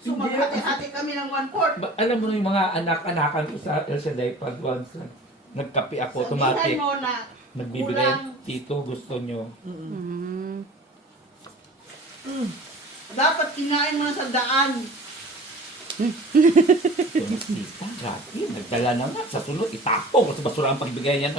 So maghati-hati kami ng 1/4. Alam mo na yung mga anak-anakan ko sa El Shaddai pag once nagkape ako, automatic. Sabihan mo na Nagbibigay, kulang. tito, gusto nyo. Dapat kinain mo na sa daan. Tumis tita, grabe. Nagdala na nga. Sa sunod, itapong. Kasi basura ang pagbigay yan.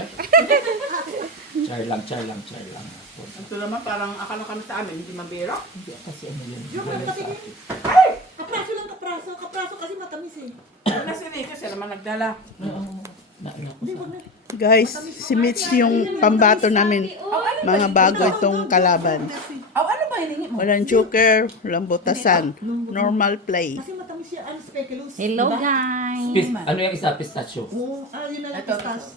Char lang. Ito naman parang akala kami sa amin, hindi mabiro. Hindi, kasi ano yan. Yung Dala mga sa kapatid. akin. Kapraso lang, kapraso. Kapraso kasi matamis eh. Wala si Nico, siya naman nagdala. Oo. Naina ko sa akin. Guys, si Mitch yung pambato namin. Mga bago itong kalaban. Aw, ano ba hiningi mo? Walang joker, walang butasan. Normal play. Kasi matamis siya, ang speculoos. Hello diba? guys! Ano yung isa? Pistachio? Oo, yun na lang Ito, pistas.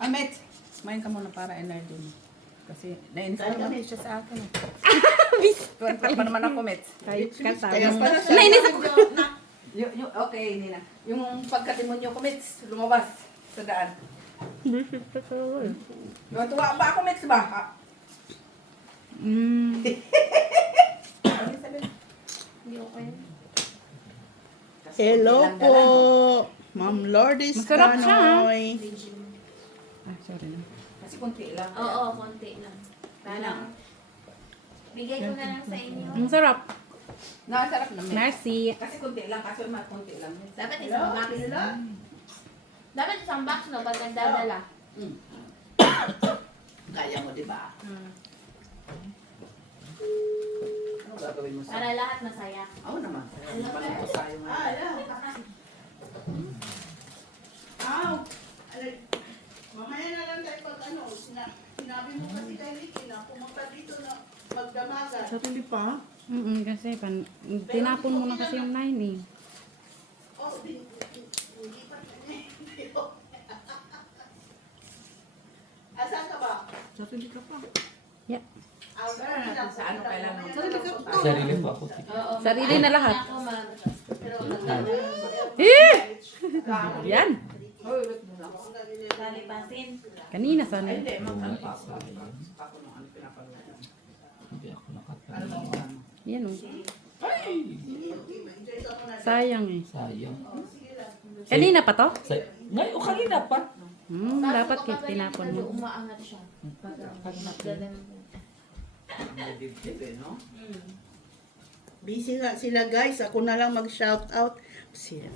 Amit, kumain ka muna para energy mo. Kasi na-inspire naman siya sa akin. Tuwan pa naman ako, Met. Kaya Kaya pala pala sa... Nainis ako. Okay, Nina. Yung pagkatimonyo ko, Met, lumabas sa daan. Tuwa ba ako, Met, ba? Ha? Ano sabihin? Hindi okay. Hello po, Ma'am Lourdes Masarap siya, ha? Canoy. Ah, sorry na. Kasi kunti lang. Oo, konti lang. Parang, bigay ko na lang sa inyo. Mm. Ang sarap. Nakasarap naman. Merci. Kasi kunti lang, kaso mga kunti lang. Dapat isang box. Dapat isang box, no? Pag nagdadala. Kaya mo, di ba? Ano gagawin mo sa... Para lahat masaya. Oo naman. Palang ko tayo nga. Aw! Mamaya na lang tayo pag ano, sinabi mo kasi kay Ricky na pumunta dito na magdamagan. Sarili pa? Kasi tinapon mo na kasi yung 9 eh. Oh, hindi pa na niya. Asan ka ba? Sarili ka pa. Yeah. Sa ano kailangan? Sarili ka pa. Sarili po ako. Oo, Sarili na lahat. Ako, Pero Yan. Hoy, wait mo lang. Palipasin. Kanina sana. Ay, hindi. Bunga Magkano isa. ako nung ano pinapanood. Hindi ako Ano nakatayo. ba ang Yan oh. Ay! Sayang eh. Sayang. Kanina pa to? Ngayon, kanina pa. Dapat tinapon mo. Umaangat siya. dibdib eh, no? busy nga sila guys. Ako na lang mag-shout out. Sila.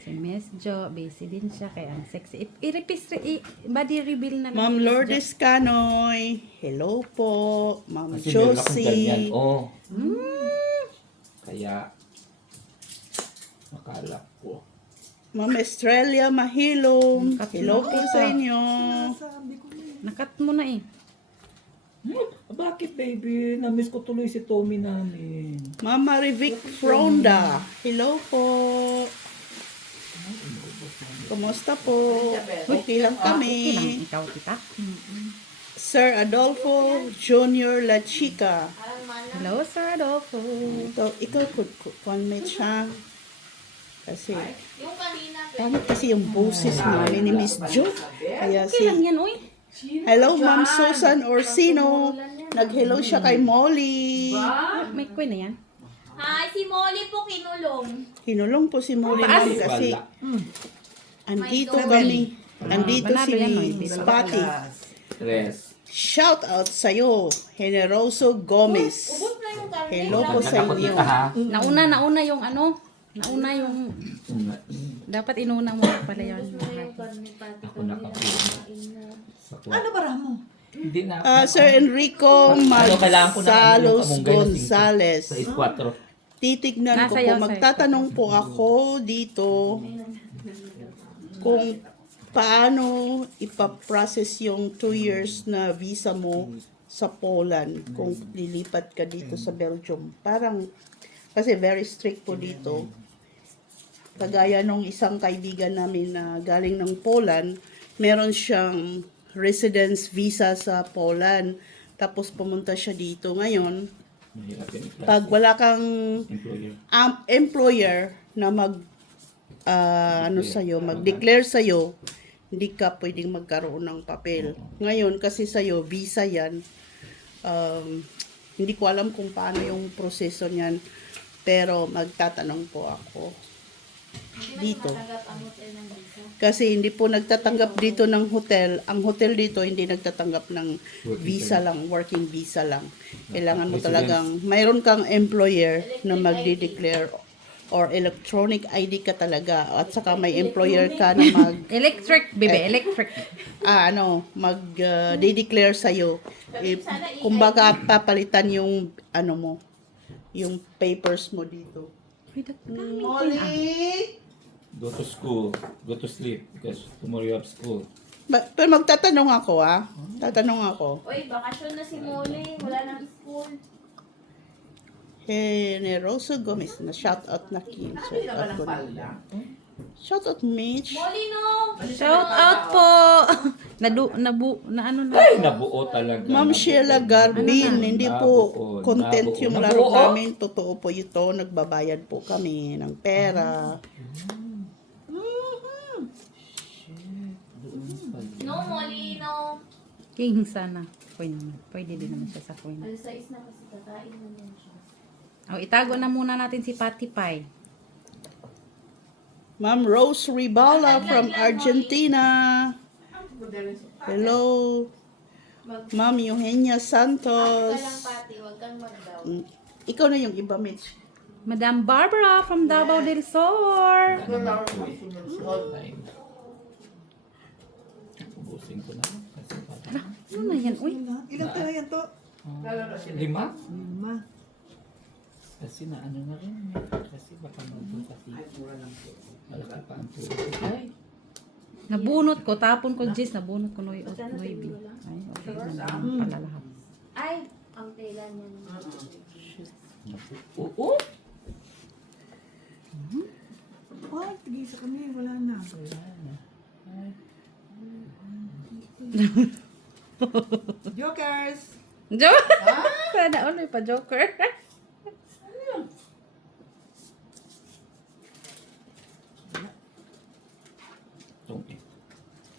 Si Miss Jo, busy din siya kaya ang sexy. Body reveal na lang. Ma'am si Miss Jo. Lourdes Canoy. Hello po. Ma'am Kasi meron akong ganyan. Josie. Oh. Kaya, akala ko. Ma'am Estrella Mahilom. Hello po sa inyo. Nakat mo na eh. Bakit baby? Namiss ko tuloy si Tommy namin. Mama Rivic Fronda. Hello po. Kumusta po? Okay lang Okay lang, kami. ikaw kita. Sir Adolfo Junior La Chica. Hello, Sir Adolfo. Ikaw comment siya. Kasi, Yung kanina, tama kasi yung boses namin ni Miss Jo. Kaya Okay lang si, yan, uy. hello Ma'am Susan Orsino. Nag-hello siya kay Molly. May queen na yan. hi, si Molly po kinulong. Hinulong po si Molly ma'am kasi Wala. andito kami. Andito Banado yan, no? si Spotty. Tres. Shout out sa'yo, Generoso Gomez. Ubus na yung karne. Hello po sa Ako inyo. tita ha. Nauna yung ano. Nauna yung... Dapat inuna mo pala yun. Ubus na yung karne pati. Ako nakapila. Ano ba mo? Hindi na. Sir Enrico kailangan ko na Magsalos yung kamunggay na Gonzales. Sa iskwatro. Titignan ko Nasa po, iyo, sir. magtatanong po ako dito kung paano ipaprocess yung 2 years na visa mo sa Poland kung lilipat ka dito sa Belgium. Parang, kasi very strict po dito. Kagaya nung isang kaibigan namin na galing ng Poland, meron siyang residence visa sa Poland. Tapos pumunta siya dito. Ngayon, Mahirap yun. pag wala kang Employer. employer na mag-declare sa'yo, hindi ka pwedeng magkaroon ng papel. Ngayon, kasi sa'yo, visa yan, hindi ko alam kung paano yung proseso niyan. Pero magtatanong po ako Hindi dito. man matanggap ang hotel ng visa. Kasi hindi po nagtatanggap dito ng hotel. Ang hotel dito hindi nagtatanggap ng visa lang, working visa lang. Kailangan mo talagang, mayroon kang employer na magde-declare or electronic ID ka talaga. At saka may employer ka na Electric, bebe, electric. mag-declare sa'yo. Kumbaga, papalitan yung, yung papers mo dito. Molly! Go to school. Go to sleep because tomorrow you have school. Pero magtatanong ako, Tatanong ako. Uy, bakasyon na si Molly. Wala nang school. Generoso Gomez na shout out na Kim. Shout out Mitch. Molly, no! Shout out po. Ay, nabuo talaga. Ma'am Sheila Garbin, hindi po Nabuo, content nabuo. yung laro namin. Totoo po ito. Nagbabayad po kami ng pera. No, Molly, no. King sana. Pwede din naman siya sa coin. Alas 6 na kasi kakain na yan siya. Itago na muna natin si Patty Pie. Ma'am Rose Ribala from Argentina. Hello. Ma'am Eugenia Ka lang, Santos. Pati. Huwag kang mag-daw. Ikaw na yung iba, Mitch. Madam Barbara from Davao del Sur. Ubusin ko na. Kasi parang- Ano na yan? Uy, Ilang pera yan to? 5? 5. Kasi na ano na rin. Kasi baka magbukas dito. Malaki pa ang tulog. Ay. nabunot ko. Tapon ko, Jis. Nabunot ko, Noy. Noy. Ay, okay. Nabunot pala lahat. Ay, ang tela niya. Oo. Oh, tigisa kami. Wala na. Jokers! Joke! Sana all may pa-joker. Tungkit.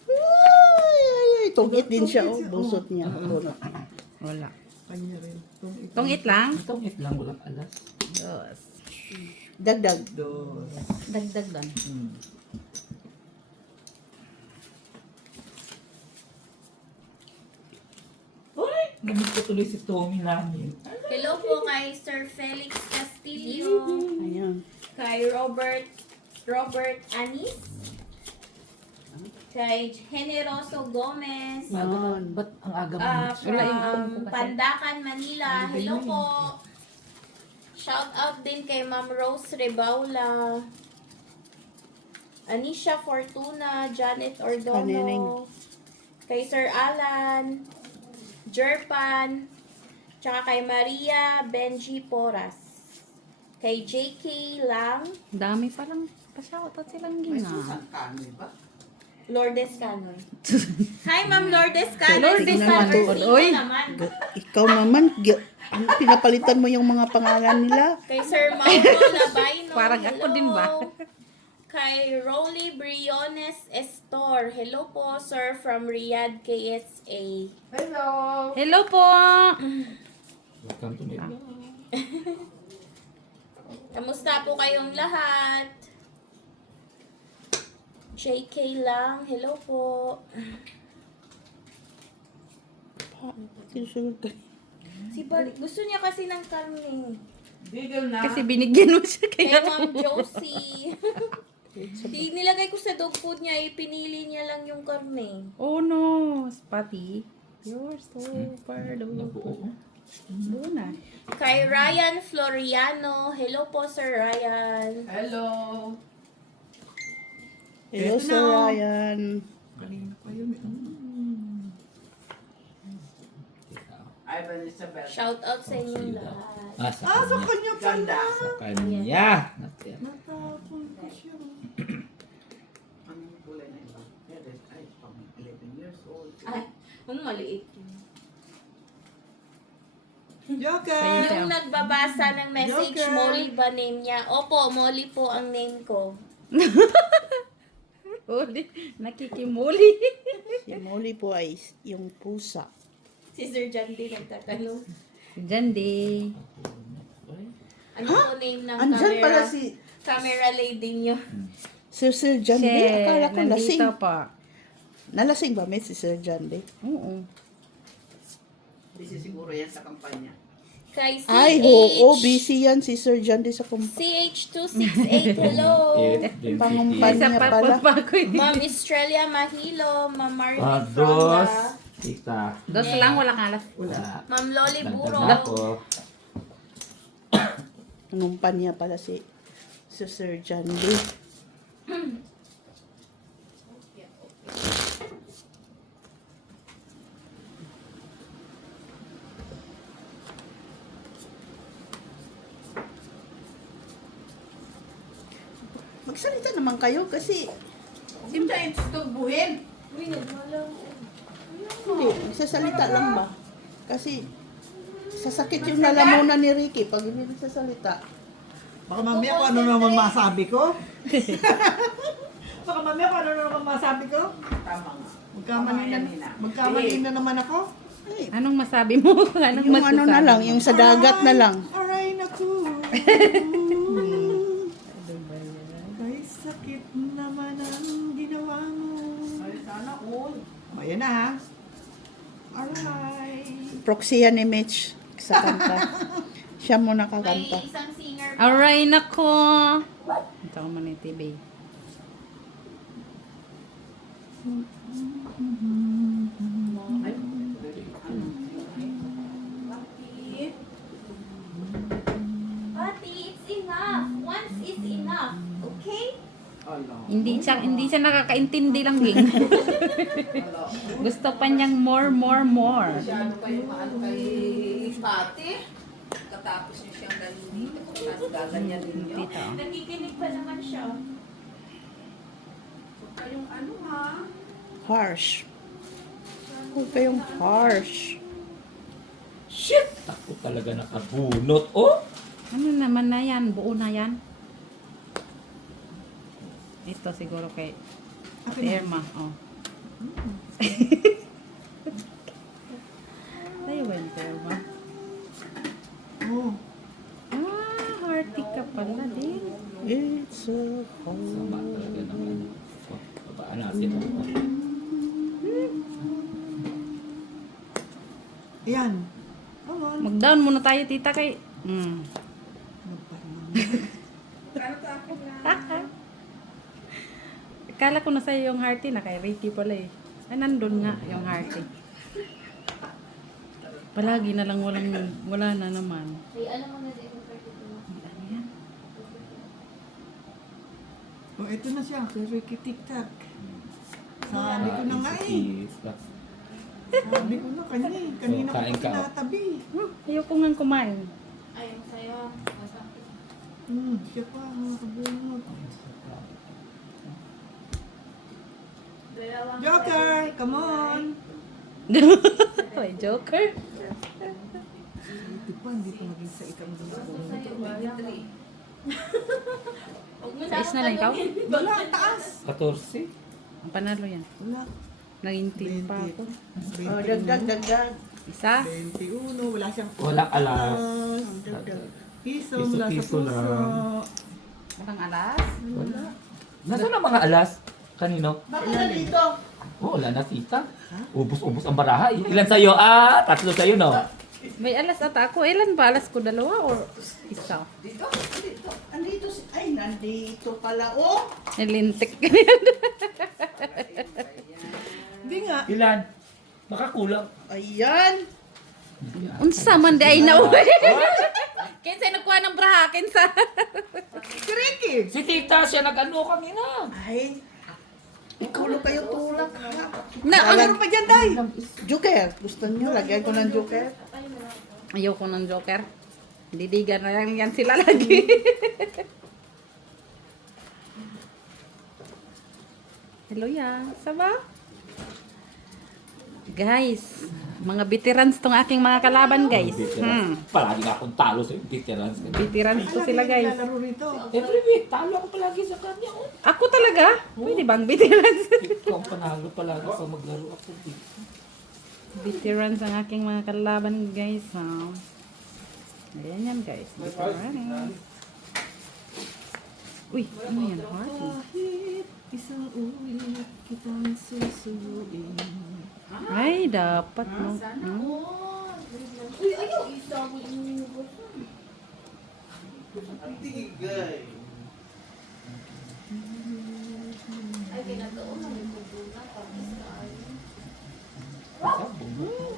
Ay, tungit din siya. Busot niya. Bunot. Wala. Kanya rin. Itong ito. Tungit lang. Tungkit lang, walang alas. Yes. Dagdag. Dos. Dagdag lang. Uy! Namiss ko tuloy si Tommy namin. Hello po kay Sir Felix Castillo. Ayan. Kay Robert Anis. Kay Generoso Gomez. Yan. Ba't ang aga mo? From Pandacan, Manila. Hello po. Shout out din kay Ma'am Rose Rebaula. Anisha Fortuna, Janet Kanining. Ordono. Kay Sir Alan. Jerpan. Tsaka kay Maria Benji Poras. Kay JK Lang. Dami palang pa-shoutout silang gina. Lourdes Canoy. Hi, Ma'am Lourdes Canoy. Lourdes Sister naman. Ursino Oy. naman. Ikaw naman, pinapalitan mo yung mga pangalan nila. Kay Sir Mauro Labayno. Parang ako din ba? Kay Rolly Briones Estor. Hello po, sir, from Riyadh, KSA. Hello! Hello po! Welcome to my vlog. Kamusta po kayong lahat? JK lang. Hello po. Si Balik, gusto niya kasi ng karne. Kasi binigyan mo siya Kay kaya. Ma'am Josie. Di nilagay ko sa dog food niya, ipinili niya lang yung karne. Oh no, Spotty. You're super Nabuo ko. Doon na. Kay Ryan Floriano. Hello po, Sir Ryan. Hello! Hello, Eto Sir na. Ryan. Kanina pa yun. Shout out sa inyong lahat. Sa kanya. kanya pala! Sa kanya. Natira. Natapon ko siya. Ay, ang maliit. Joker! Yung nagbabasa ng message, Joker. Molly ba name niya? Opo, Molly po ang name ko. Uli, nakikimuli. Si Molly po ay yung pusa. Si Sir John din nagtatanong. Diyan di. Ano po name ng Andyan camera? pala si Camera lady nyo. Sir John Day. Che, Akala ko lasing. nandito po. Nalasing ba may si Sir John Day? Oo. Busy siguro yan sa kampanya. Kay CH. Ay, oo, busy yan si Sir John Day sa CH268, hello. Pangumpanya Isa pa pala. pa ako. Ma'am Estrella Mahilo, Ma'am Marvin Dos. Fronda, Tita. Dos lang, walang alas. Wala. Ma'am Loli Buro, Nagdala ko. Pangumpanya pala si Sir John Day. Magsalita naman kayo kasi Hindi mo tayo isturbuhin. hindi, nagsasalita lang ba? Kasi sasakit yung lalamunan ni Ricky pag hindi nagsasalita. Baka mamaya kung ano naman masabi ko. Baka mamaya kung ano naman masabi ko. Tama nga. Magkamali na naman ako. Ay, Anong masabi mo? Anong yung ano na lang, yung sa dagat na lang. Aray, naku. Ay, sakit naman ang ginawa mo. Ay, sana all. O, yan na ha. Aray. Proxy yan ni Mitch sa kanta. Siya muna may kakanta. isang singer pa. Aray, nako. Ito ko man yung TV. Pati, it's enough. Once is enough. Okay? Hindi siya nakakaintindi lang, Ging. Gusto pa niyang more. Masyado kayo maano kay Pati. Katapos niyo siyang dalhin dito. Tapos gaganyan ninyo. Tita. Nakikinig pa naman siya. Huwag kayong ano ha. Harsh. Huwag kayong harsh. Shit! Ako talaga nakabunot. Oh! Ano naman na yan? Buo na yan? Ito siguro kay Ate Irma. Oh. Tayo ba yung Irma? Oh. Ah, hearty ka pala din. It's a Sama talaga naman. Oh, babaan natin. Ayan. Come on. Mag-down muna tayo, tita, kay... Akala ko na sa'yo yung hearty na kay Ricky pala eh. Ay, nandun nga yung hearty. Palagi na lang wala na naman. Ay, alam mo na din yung particular. Ano yan? Oh, ito na siya. Kay Ricky TikTok. Sabi ko na nga eh. Sabi ko na kanya eh. Kanina ko Kain pa ka. tinatabi. Ayoko nga kumain. Ayun sa'yo. Siya pa. Nakabunot. Dalawang Joker! Come on! Ay, Joker. Ito pa, hindi pa naging sa ikang gusto. Huwag mo Sais na lang ikaw? Wala, taas! 14? Ang panalo yan. Wala. Naging team pa ako. Oh, dagdag. Isa. 21. Wala siyang Walang alas. Piso, Piso, mula sa piso puso. lang. Walang alas. Wala. Nasaan ang mga alas? Kanino? Bakit na dito? Oh, wala na tita. Ubus-ubus ang baraha. Ilan sa'yo? Ah, tatlo sa'yo, no? May alas ata ako. Ilan ba? Alas ko? Dalawa or isa? Dito. Andito si... Ay, nandito pala. Oh! Nilintik. Hindi nga. Ilan? Baka kulang. Ayan. Unsa man di ay nauwi. Kinsa nagkuha ng braha? Kinsa? Si Ricky! Si tita, siya nag-ano kanina. Ay. Ikulo kayo tulak ha. Na, Meron pa dyan, Day. Joker. Gusto niyo? Lagyan ko ng Joker. ayoko ng Joker. Didigan na lang yan sila lagi. Hello ya. Saba? Guys, mga veterans tong aking mga kalaban, guys. Palagi nga akong talo sa veterans. Veterans to sila, guys. Lalaro rito. Every week, talo ako palagi sa kanya. Oh. Ako talaga? Pwede bang veterans? Ikaw ang panalo palagi pag maglaro ako dito. Veterans ang aking mga kalaban, guys. Ha? Ganyan guys. Dito running. Uy, ano yan? Heart? Kahit isang ulit kitang susuin. Ay, dapat no. Uy, ayaw. Isa mo yung ay, kinatuon na may kubunan. Tapos na ay.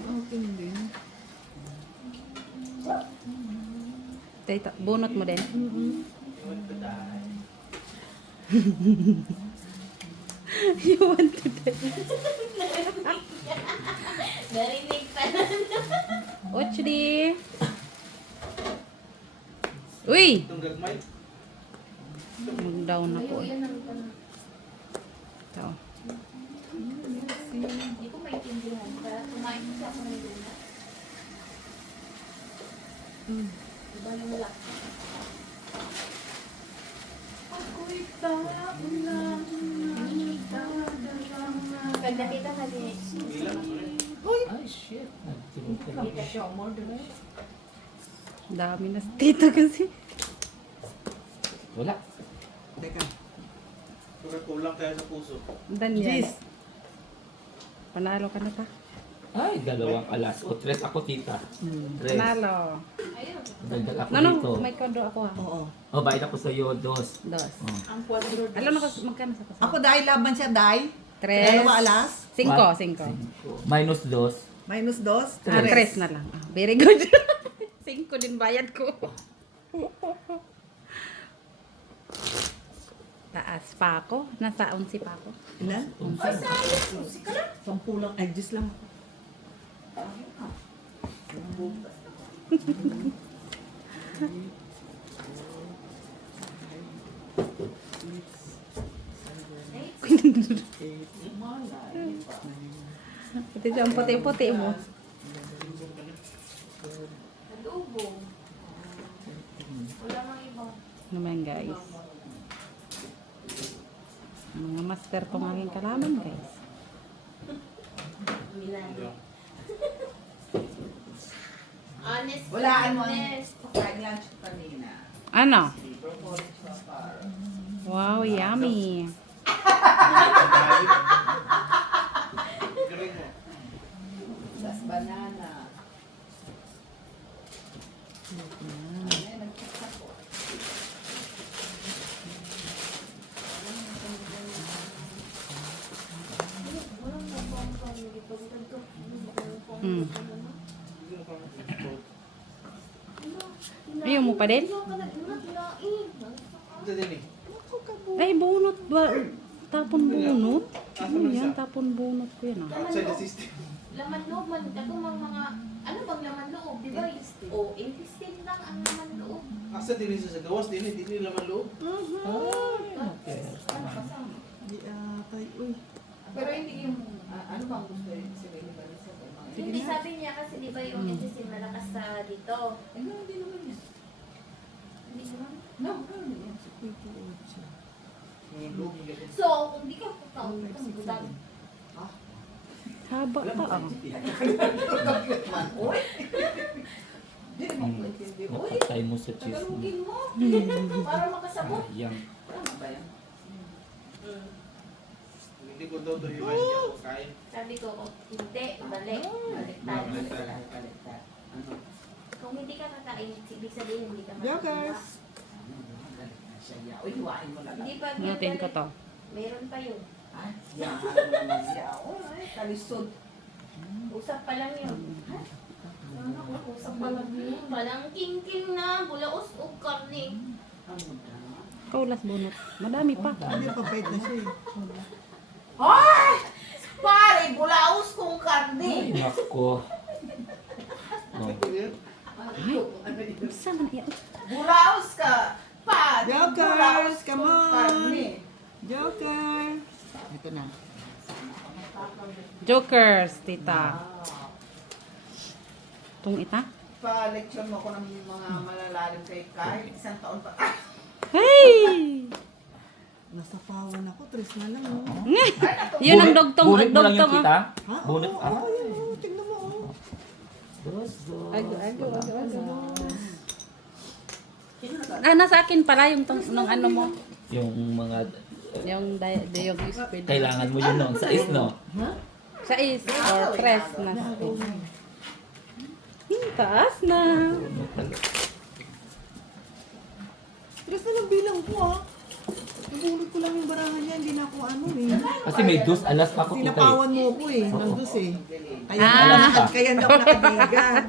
Okay din. Tita, bunot mo din. You want to die. Narinig pa na. Ochdi. Uy! Mag-down na po. Yan ang tanong. Ito. Hindi ko maintindihan. Kaya kumain kasi ako ng luna. Diba yung wala? Ako'y paulang pag nakita ka din. Ay, shit. Nagtulog. Dami na si tita kasi. Wala. Teka. Kulang kaya sa puso. Daniel. Jis. Panalo ka na ta. Ay, dalawang alas. O, tres ako, tita. Tres. Panalo. Dagdag ako No, dito. may kodo ako ha. Oo. O, bayad ako sa'yo, dos. Dos. Oh. Ang quadro. Alam mo magkano sa kasama? Ako dahil laban siya, dahil. Tres. Dalawa alas. Cinco. Minus dos. Minus dos. Ah, tres na lang. Ah, very good. 5 din bayad ko. Taas pa ako. Nasa 11 pa ako. Ilan? Ay, sayang. Sika lang. 10 lang. Ay, Diyos lang. Pati dyan, puti-puti mo. Adobo. Wala mang iba. Naman guys. Mga master tong aking kalaman guys. Honest. Walaan mo. Honest. Kain lunch kanina. Ano? Wow, yummy. Das banana. Mm. Ayaw mo pa din? Ito din eh. Ay, bunot ba? Tapon bunot? Ano yan? Tapon bunot ko yan ah. Outside the system. Laman loob man. Ako mga, ano bang laman loob? Di ba? O, intestine lang ang laman loob. Asa din sa gawas din eh. Hindi naman loob. Ano kasama? Di atay. Uy. Pero hindi yung, ano bang gusto yun? Si Baby Balisa? Hindi sabi niya kasi di ba yung intestine malakas sa dito. Eh, no, hindi naman yan. Hindi naman. No, hindi yan. So, kung di ka pukaw, kung gudan. Haba pa ah. Uy! Hindi naman ko intindi. Uy! Nakatay mo sa cheese mo. Tagalugin mo. Para makasabot. Sayang. Ano ba yan? Hindi ko daw doon iwan niya ako kain. Sabi ko, hindi, balik. Baliktad. Ano? Kung hindi ka kakain, ibig sabihin hindi ka Jokers. Uy, hiwain mo na lang. Hindi pa Nutin ko to. Meron pa yun. Ay, yan. Ano naman siya? Uy, kalisod. Usap pa lang yun. Usap pa lang yun. Palang king-king na, bulaos o karne. Ano ba? Kaulas bunot. Madami pa. Hindi, papait na siya eh. Hoy! Pare, bulaos kong karne. Ay, nako. Oh. Saan man yan? Bulaos ka. Pa, Jokers, come on. karne. Joker. Ito na. Jokers, tita. Tung ita? Pa-lecture mo ko ng mga malalalim kay kahit isang taon pa. Hey! Nasa pawan ako. 3 na lang. Oh. Yun ang dogtong. Bunit mo lang yung Dogtong kita? Ha? Bunit. Oo, tingnan mo. Oh. Dos, dos. Ago. Nasa akin pala yung nung ano mo. Yung mga Yung yung squid. kailangan mo yun noon sa no? Sa is or press na squid. Taas na. Tres na lang bilang ko ah. Nabulot ko lang yung barahan niya, hindi na ako ano eh. Kasi may dos alas pa ako kita eh. Sinapawan mo ako eh, nandus eh. Kaya Ah. kaya hindi ako nakabigan.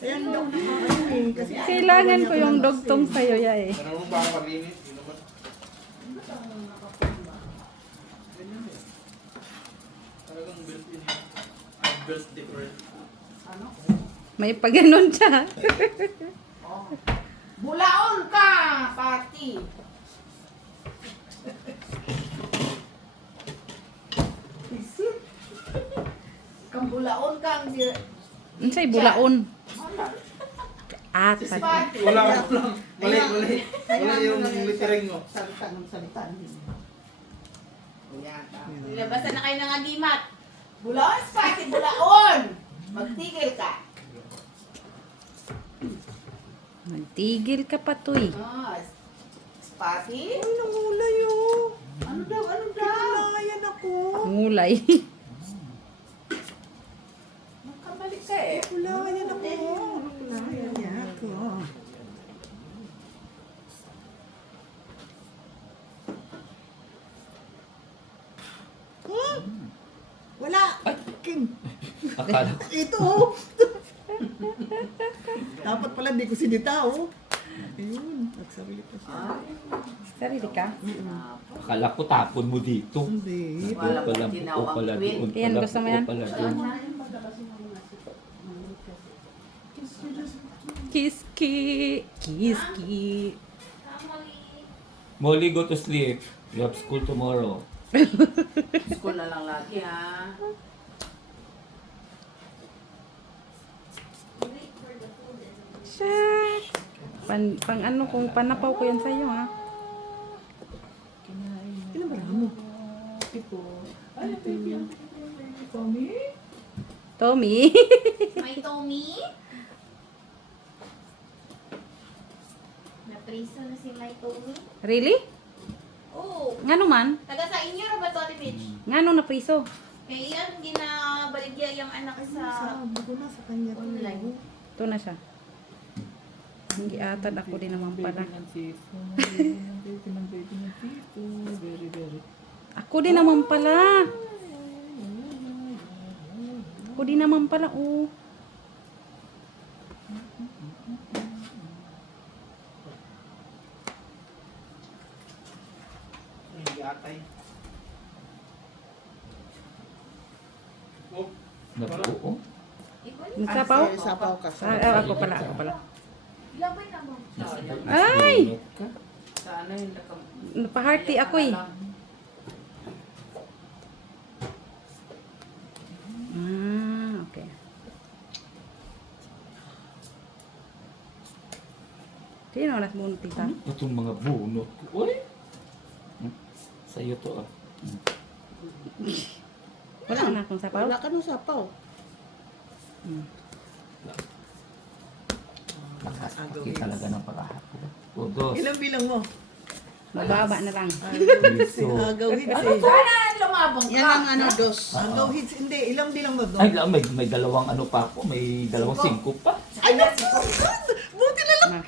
Kaya hindi ako nakaano eh. Kasi Kailangan ko yung dugtong sa'yo ya eh. Ano mo ba malinis? Yun naman. Talagang built in. Built different. May paganon siya. Bulaon ka, Pati. Kang bulaon kang Unsay bulaon? Ah, Pati. Wala. Mali. Wala yung littering mo. salita. Nilabasan na kayo ng agimat. Bulaon, Pati, bulaon. Magtigil ka. Magtigil ka pa to eh. Ah, Pati. Ay, nangulay oh. Ano daw? Kinalayan ako. Ngulay. Magkabalik ka eh. Nakulayan ako. Nakulayan niya ako. Wala. Kim. Akala ko. Ito oh. Dapat pala di ko sinita oh. Ayun, nagsarili pa siya. Sarili ka? Akala ko tapon mo dito. Hindi. O pala, o pala doon. Yan, pala, gusto mo o yan? pala doon. Kiski. Kiski. Molly, go to sleep. You have school tomorrow. School na lang lagi ha. Shucks. Pang ano kung panapaw ko yan sa'yo ha. Ilan ba mo? Tommy. May Tommy? Napriso na si May Tommy? Really? Oo. Ngano man? Taga sa inyo na ba to, Ate Mitch? Ngano na priso? Kaya yan, ginabaligya yung anak sa Sabi ko na sa kanya. online. Ito na siya. Hindi atad ako din naman pala. Ako din naman pala. Ako din naman pala, oh. Hindi atay. Oh, Nabuo. Nagsapaw? Sapaw ka. Ah, ako pala. Labay na mo. Ay! Sana yung Napahearty ako eh. Okay. Sino oras mo tita? Itong mga bunot. Uy! Sa'yo to ah. Wala na akong sapaw. Wala ka nung sapaw. Nakasakit talaga ng pagkahapon. O dos. Ilang bilang mo? Mababa na lang. Piso. Agaw hits eh. Sana lumabong ka. Yan ang ano, dos. Agaw hits. Hindi, ilang bilang mo Ay, doon? may dalawang ano pa ako. May dalawang singko pa. Ay, buti na lang.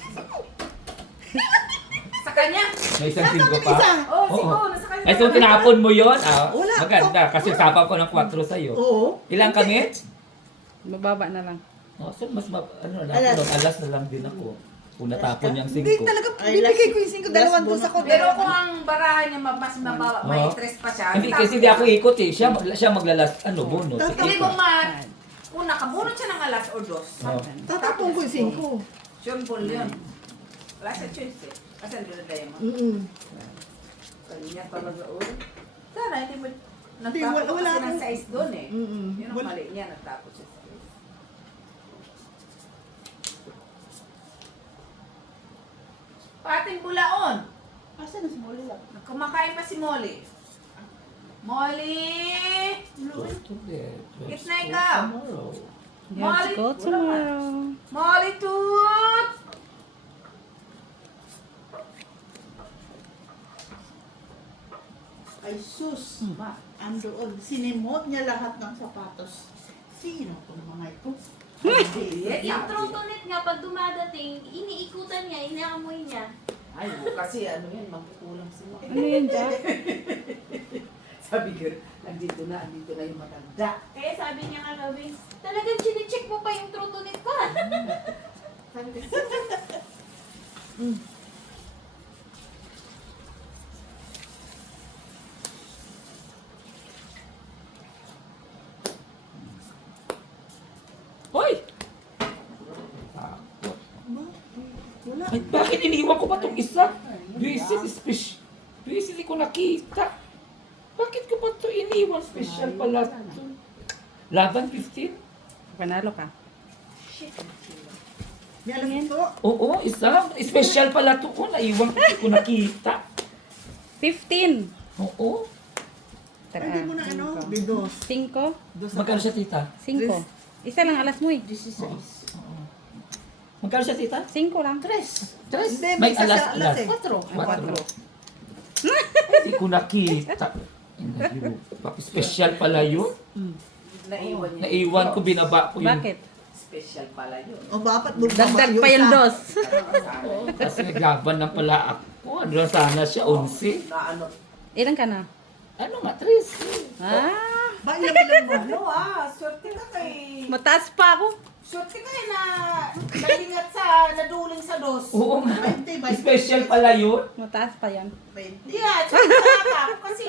Sa kanya. May isang singko pa. Oh, Oo. siguro. Nasa kanya. Ay, so tinapon mo yun? Ah, Wala. maganda. Kasi sapaw ko ng 4 sa'yo. Oo. Ilang kami? Mababa na lang. Oh, so mas ano na ako, alas na lang din ako. Kung natapon niyang Hindi, 5. talaga Ay, bibigay last- ko yung 5. Dalawang last dos ako. Pero kung ang barahan niya mas mababa, may Oo. stress pa siya. Hindi, kasi di ako ikot eh. Siya maglalas, ano, bunot. Hindi mo kung nakabunot siya ng alas o dos. Oh. Tatapon ko yung 5. Symbol yun. Wala sa choice eh. Kasi nila tayo mo. Kanya talaga o. Sana hindi mo Hindi, nagtapos wala kasi ng akong- size doon eh. Mm-mm. Yun ang Wala- mali niya, nagtapos siya sa size. Pating bulaon. Asa na si Molly lang? Kumakain pa si Molly. Molly! It's na ikaw. Let's go tomorrow. Molly Toot! Ay sus, andoon. Sinimot niya lahat ng sapatos. Sino itong mga ito? Yung trotonet nga, pag dumadating, iniikutan niya, inaamoy niya. Ay, kasi ano yan, magkukulang sila. Ano yun, Jack? Sabi ko, andito na yung matanda. Kaya sabi niya kagabi, talagang chinecheck mo pa yung trotonet ko. Sabi ko, Hoy! Ay, bakit iniwan ko ba itong isa? Busy, di ko nakita. Bakit ko ba ito iniwan? Special pala ito. Laban 15? Panalo ka. May alam ito. Oo, isa. Special pala ito ko. Naiwan ko, di ko nakita. 15. Oo. Hindi mo na ano? Bidos. 5. Dos Magkano siya, tita? 5. Isa lang alas mo eh. 16. Magkano siya, tita? 5 lang. Tres. Hindi, May may isa alas, sa alas eh. 4. Hindi ko nakita. Special pala yun. Naiwan niya. Naiwan ko, binaba ko yun. Bakit? Special pala yun. O dapat Dagdag pa yung dos. Kasi naglaban na pala ako. Ano na sana siya, 11. Na ano, Ilan ka na? Ano nga, Tres? Ah, Ba, ilang mo? ano swerte ka kay... mataas pa ako. Swerte ka na nalingat sa, naduling sa dos. Oo nga. 20 by Special pala yun. Mataas pa yan. 20. Yeah, swerte ka ako kasi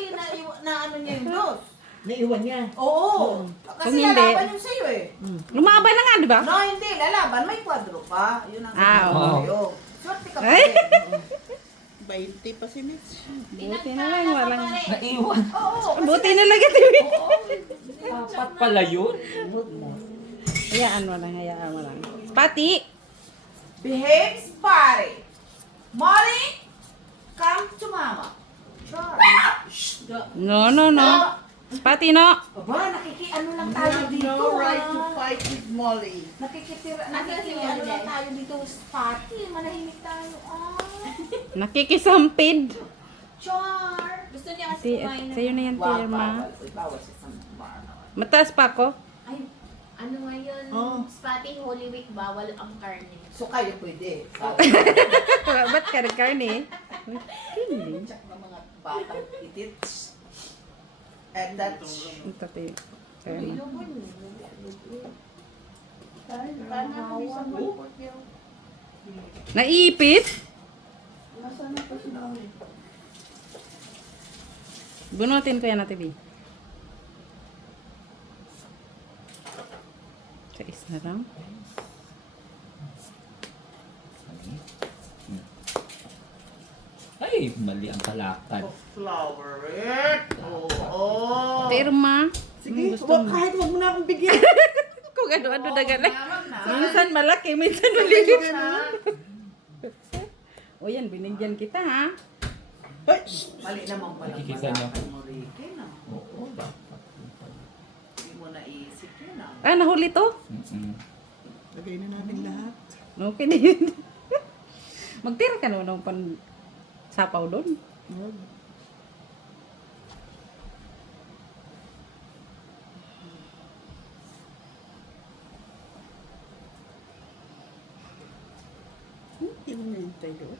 na ano niya yung dos. Naiwan niya. Oo. Kasi Kung hindi- lalaban yun sa'yo eh. Lumaban na nga, di ba? No, hindi. Lalaban. May kwadro pa. Yun ang Ah, oo. sa'yo. Swerte ka pa Ay! rin. 20 pa si Mitch. Buti na lang, walang... Naiwan. Oo. Buti na lang ito. Dapat pala yun. Hayaan mo lang, hayaan mo lang. Pati! Behave, pare. Molly, come to mama. No, no, no. Pati, no. Aba, nakikiano lang tayo dito. No right to fight with Molly. Nakikiano lang tayo dito. Party, manahimik tayo. Nakikisampid. Char. gusto niya kasi Si, kumain sa'yo na yan, Tirma. Bawal siya sa Mataas pa ako. Ay, ano nga yun? Oh. Spotty Holy Week, bawal ang karne. So kayo pwede. Ba't ka nagkarne? Hindi. Check ng mga batang itits. And that's... Ito, Tirma. Naipit? Bunutin ko yan natin, B. Sa isa lang. Ay, mali ang kalakad. Flower it. Oo. Tirma. Sige, kahit wag mo na akong bigyan. Kung ano-ano na gano'n. Meron na. Minsan malaki, minsan maliit. O yan, binigyan kita ha. Mali naman pala. Nakikita niyo? Ricky na. Oo, dapat. Hindi mo naisip yun Ah, nahuli to? Mm-mm. Lagay na natin lahat. Okay na yun. Magtira ka naman ng pan sapaw doon. Hindi mo na hintay doon.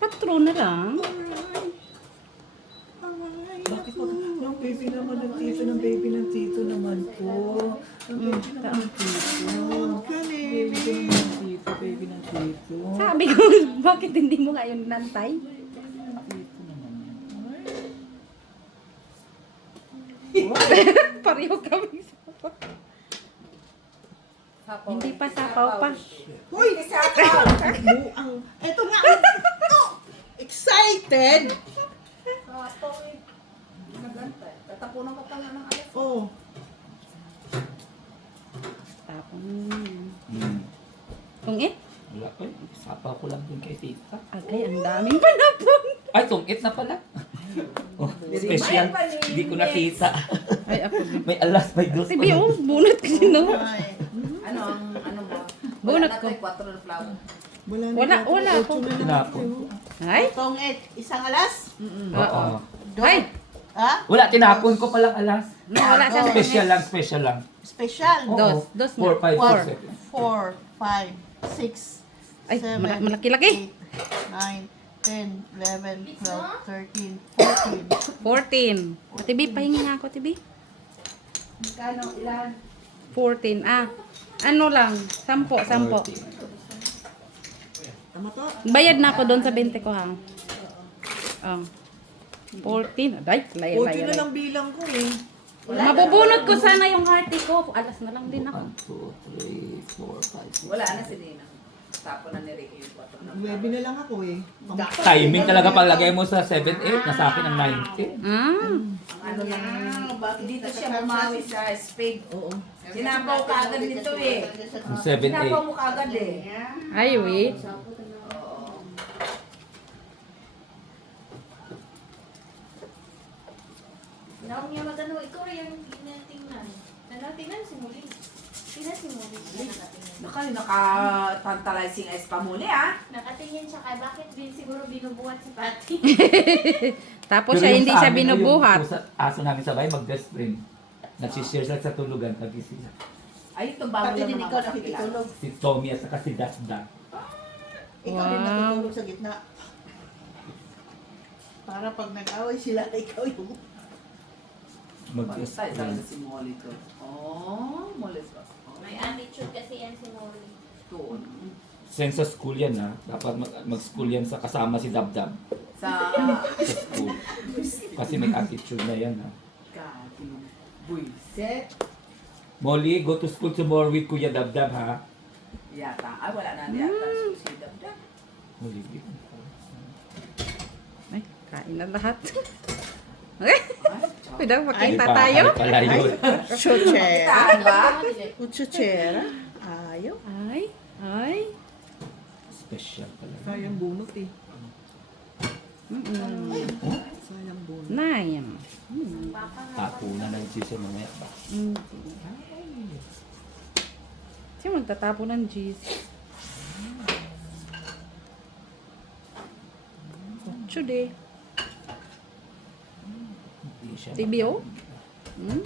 Patro na lang. Bakit wag? Yung baby naman ng tito, ng baby ng tito naman po. Yung baby naman ng tito. Baby naman ng tito, baby ng tito. Sabi ko, bakit hindi mo ngayon nantay? Pareho kami sapaw. Hindi pa sapaw pa. Uy! Buang. Eto nga. Ito. Excited. Sapaw eh. Nagantay. Tatapunan ka pa nga ng alas. Oh, Tapon. Hmm. Tungit? Wala ko. Sapaw ko lang dun kay tita. Agay, ang daming panapon. Ay, tungit na pala. Oh, special. Hindi ko nakita. Ay, ako din. May alas, may dos. Tibi, oh, bunot ko sino. Ay. Ano ang ano mo? Bunot Wala ko. na tayo 4 na flower. Wala ako. Tinapon. Ay? Itong isang alas? Oo. Ay! Ha? Wala, tinapon ko palang alas. Wala siyang Special lang, special lang. Special. Oo. Dos 4, 5, Four. 6, 4, 5, 6, Ay, 7, malaki-laki. 9, 10, 11, 12, 13, 14. 14. Tibi, pahingi nga ako, Tibi. Kano ilan? 14. Ah, ano lang? 10. 10. Bayad na ako doon sa 20 ko, ha? 14. Ay, laya, Ocho laya, na laya. lang bilang ko eh. Mabubunot ko sana yung hearty ko. Alas na lang din ako. 1, 2, 3, 4, 5, 6. Wala na si Nina. Tapo na ni Ricky yung 4 na. Webby na lang ako eh. Timing talaga palagay mo sa 7, 8. Nasa akin ang 19. Ah. Ano lang, dito siya bumawi sa spade. Oo. Sinapaw ka agad nito eh. Yung 7, Sinapaw 8. mo ka agad eh. Ay, wait. Naong niya magano, ikaw rin yung tinatingnan. Tingnan si Muli. Tingnan si Muli. Naka-tantalizing eyes pa muli ah. Nakatingin siya kay bakit din siguro binubuhat si Patty. Tapos Pero siya yung hindi sa siya amin, binubuhat. Yung aso namin sabay, mag-best friend. Nagsishare sila sa tulugan. Pag-isip. Ay, ito bago Pati lang din mga ikaw bata nakikitulog. Si Tommy at saka si Dasda. Ikaw din Wow. natutulog sa gitna. Para pag nag-away sila, ikaw yung... Mag-best Basta, sabi friend. si Molly to. Oh, Molly to. May attitude kasi yan si Muli. Tuon. Sen sa school yan ha. Dapat mag-school yan sa kasama si Dabdab. Sa Sa school. Kasi may attitude na yan ha. Kati. Buiset. Molly, go to school tomorrow with Kuya Dabdab ha. Yata. Ay, wala na yata. Susidap na. Molly, Ay, kain na lahat. Okay. Ay, Pwede ay makita pa, tayo? ay pala yun. Chuchera. Taan ba? Chuchera. Ayaw. Ay, ay. Special pala. Sayang bunot eh. Mm-mm. Sayang bunot. Nine. Tapunan ng season mamaya ba? Mm. Sino magtatapo ng cheese? 8 de. Hindi siya. TBO? Hmm?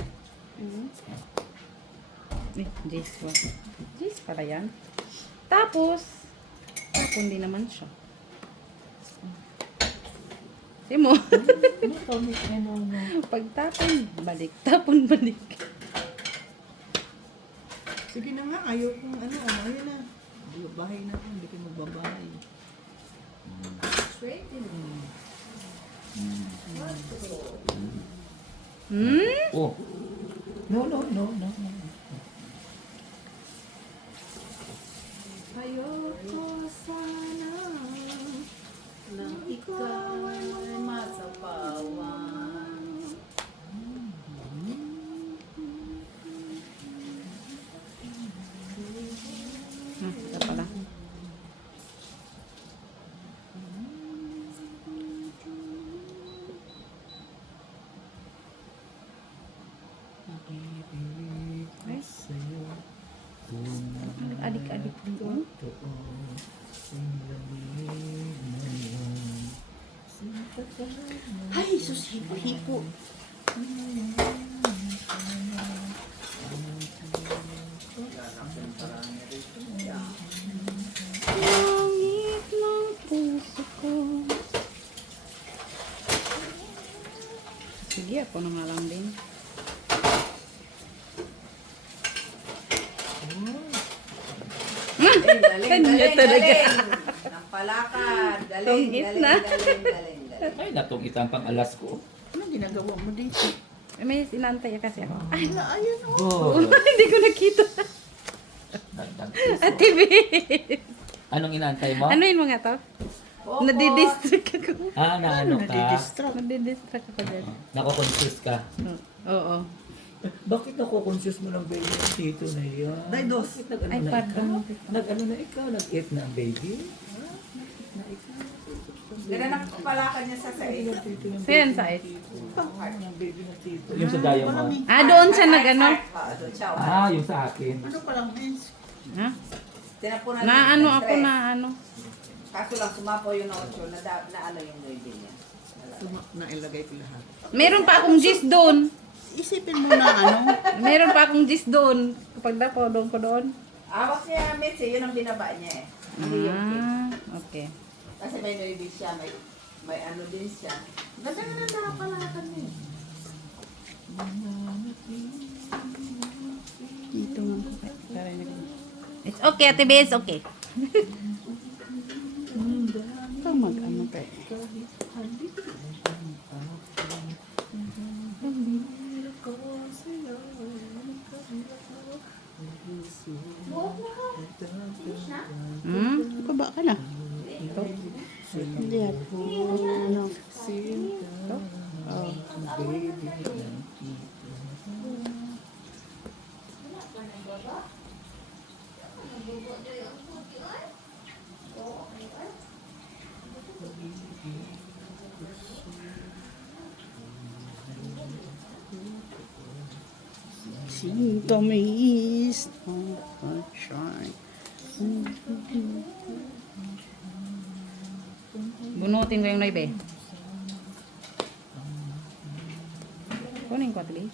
Eh, cheese ba? Cheese pala yan. Tapos, tapon din naman siya. Simo? Pagtapon, balik. Tapon, balik. Sige na nga, ayaw kong ano, ayaw na. Bahay na ako, hindi ko magbabahay. Hmm? Oh. No, no, no, no. no. Ayoko sana na ikaw ay masapawan. Ito pala. Ay, adik-adik din. Ay, sus, hipo-hipo. Langit ng puso ko. Sige, ako na nga lang din. Kanya talaga. Nampalakad. Daling, Tungit daling, na. daling, daling, daling. Ay, natungitan pang alas ko. Ano ginagawa mo dito? May sinantay kasi ako. Ay, Ala, ayun oh. Oh. hindi ko nakita. Dagdag. Ate B. Anong inaantay mo? Ano yun mga to? Opo. Nadidistract ako. Ah, na ano ka? Nadidistract. Nadidistract ako dyan. Nako-confuse ka. Oo. Bakit nako-confuse mo ng baby ng tito na yan? Day, dos. Bakit nag-ano Ay, na pardon. ikaw? Nag-ano na ikaw? Nag-eat na ang baby? Ha? Nag-eat na ikaw? Ganun ang palakad niya sa sais. Saan sa it? Yung baby ng tito. Yung sa diamond. Ah, doon siya nag-ano? Doon siya. Yung sa akin. Ano palang mens? Ha? Tinapunan Na ano ako na ano? Kaso lang sumapo yung 8 na ano yung 9 niya. Nailagay ko lahat. Meron pa akong gis doon. Isipin mo na ano. Meron pa akong gis doon. Kapag dapo, doon ko doon. Awas niya Mitzi, yun ang binaba niya eh. Hindi yung cake. Okay. Kasi may baby siya, may ano din siya. Ganda nga na nakapalakad niya. Dito nga. It's okay, Ate Bea, it's okay. Ito mag-ano pa eh. Buhok na ka. Finish na? Baba ka na. Ito. Hindi yan. Ano? Ito. Oh. Sintomis. Oh, try. Bunutin ko yung noibe. Kunin ko, Ate Bea.